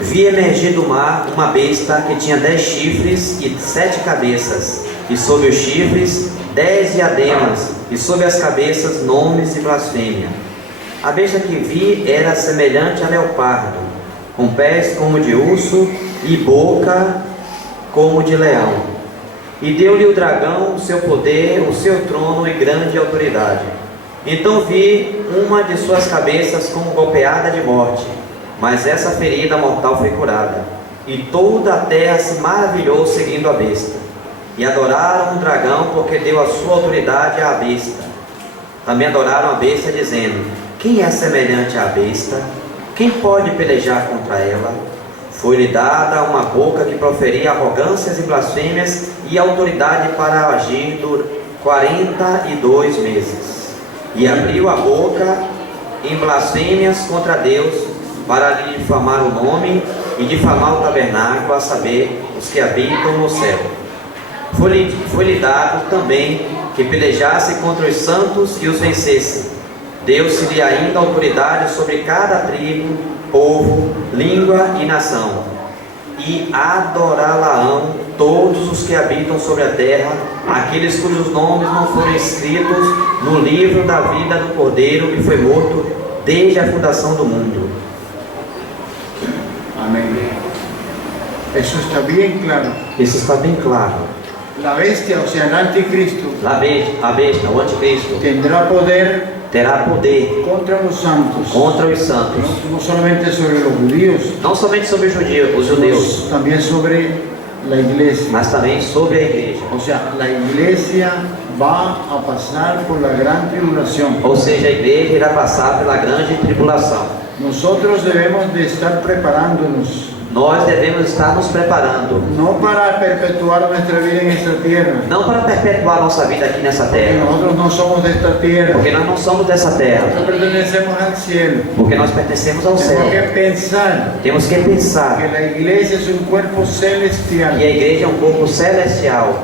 Vi emergir do mar uma besta que tinha 10 chifres e 7 cabeças, e sobre os chifres 10 diademas, e sobre as cabeças nomes de blasfêmia. A besta que vi era semelhante a leopardo, com pés como de urso e boca como de leão. E deu-lhe o dragão o seu poder, o seu trono e grande autoridade. Então vi uma de suas cabeças como golpeada de morte, mas essa ferida mortal foi curada. E toda a terra se maravilhou seguindo a besta. E adoraram o dragão porque deu a sua autoridade à besta. Também adoraram a besta dizendo: quem é semelhante à besta? Quem pode pelejar contra ela? Foi-lhe dada uma boca que proferia arrogâncias e blasfêmias e autoridade para agir por 42 meses. E abriu a boca em blasfêmias contra Deus para lhe difamar o nome e difamar o tabernáculo, a saber, os que habitam no céu. Foi-lhe dado também que pelejasse contra os santos e os vencesse. Deu-se-lhe ainda autoridade sobre cada tribo, povo, língua e nação. E adorá-la-ão todos os que habitam sobre a terra, aqueles cujos nomes não foram escritos no livro da vida do Cordeiro que foi morto desde a fundação do mundo. amén. Eso está bien claro. Isso está bem claro. La bestia, o sea, el anticristo, A besta, o anticristo, tendrá poder terá poder contra los santos, contra os santos, no solamente sobre los judíos, não somente sobre os judeus, también sobre la iglesia. mas também sobre a igreja. O sea, la iglesia va a pasar por la gran tribulación. Ou seja, a igreja irá passar pela grande tribulação. Nosotros debemos de estar preparándonos Nós devemos estar nos preparando, no para perpetuar nuestra vida en esta tierra, não para perpetuar nossa vida aqui nessa porque terra, nosotros no somos de esta tierra, porque nós não somos dessa terra, nosotros pertenecemos al cielo. porque nós pertencemos ao Tenemos céu. que pensar Temos que pensar que la iglesia es un cuerpo celestial, que a igreja é um corpo celestial.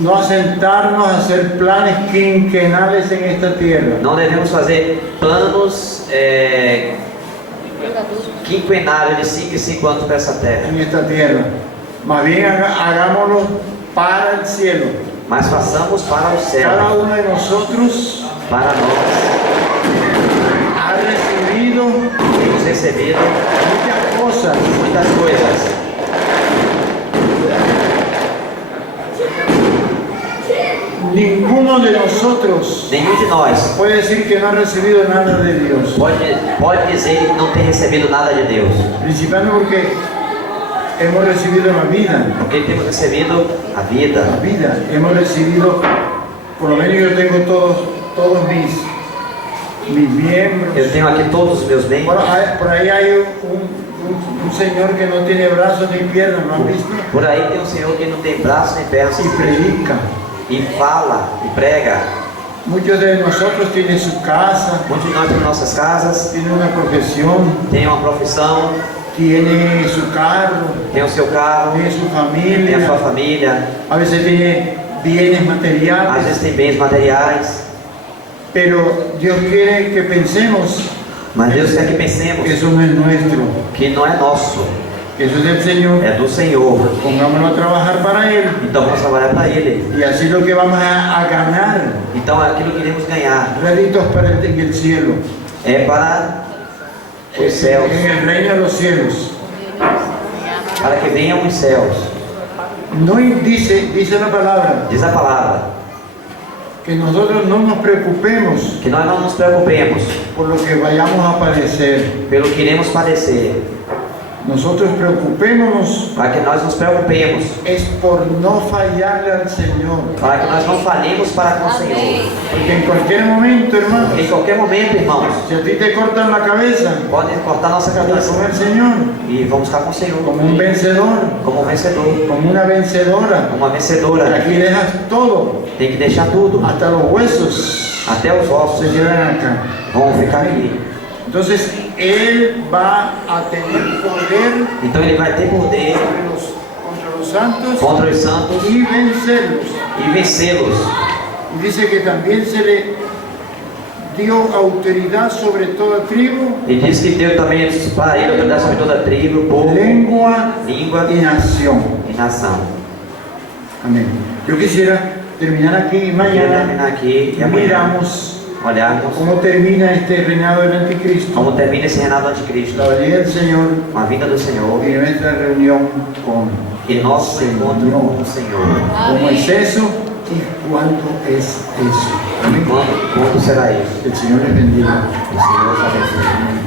no sentarnos a hacer planes quinquenales en esta tierra, Não devemos fazer planos quinquenários de 5 em 5 anos para essa terra, en esta tierra. Más bien hagámoslo para el cielo. mas façamos para o céu, Cada uno de nosotros para nós. ha recibido Temos recebido muchas cosas. muitas coisas. Ninguno de nosotros Nenhum de nós puede decir que no ha recibido nada de Dios. pode dizer que não tem recebido nada de Deus, Principalmente porque hemos recibido la vida. porque temos recebido a vida. La vida. Hemos recibido, por lo menos yo tengo todos mis miembros. Eu tenho aqui todos os meus membros. Por ahí hay un señor que no tiene brazos ni piernas, ¿no han visto? Por aí tem um Senhor que não tem braços nem pernas Y predica. e fala e prega. Muchos de nosotros tienen su casa, Muitos de nós temos nossas casas, tienen una profesión, tem uma profissão, tiene su carro, tem o seu carro, tiene su tem a familia, sua família, a veces tiene bienes às materiales, vezes tem bens materiais, pero Dios quiere que pensemos mas Deus quer que pensemos que eso no es nuestro, que não é nosso, que eso es del Señor. é do Senhor. Pongámonos a trabajar para Él Então vamos trabalhar para Ele. y así lo que vamos a ganar, Então aquilo que iremos ganhar réditos para en el cielo, é para os céus, en el reino de los cielos. para que venham os céus. No dice la palabra, Diz a palavra que nosotros no nos preocupemos que nós não nos preocupemos por lo que vayamos a padecer. pelo que iremos padecer, Nosotros preocupémonos para que nós nos preocupemos, es por no fallarle al Señor. para que nós não falhemos para com o Senhor. Porque en cualquier momento, hermanos, Em qualquer momento, irmãos, si a ti te cortan la cabeza, podem cortar nossa estás con cabeça el Señor e vamos ficar com o Senhor como un vencedor, como um vencedor, como una vencedora. uma Y vencedora. aquí dejas todo, Tem que deixar tudo, hasta los huesos até os se ossos quedan acá. vão ficar aqui. Entonces, Él va a tener poder Então ele vai ter poder contra los santos contra os santos y vencerlos. e vencê-los. Y dice que también se le dio autoridad sobre toda tribu, E diz que deu também para ele autoridade sobre toda tribo, povo, lengua língua y nación. e nação. Amén. Yo quisiera terminar aquí y Quero mañana terminar aqui e amanhã miramos olharmos cómo termina este reinado del anticristo, como termina esse reinado do anticristo, la venida del Señor com a vinda do Senhor y nuestra reunión con e nosso encontro com o Senhor. cómo es eso y cuánto es eso. Amén. Quanto será isso? Que el Señor les bendiga. O Senhor os abençoe.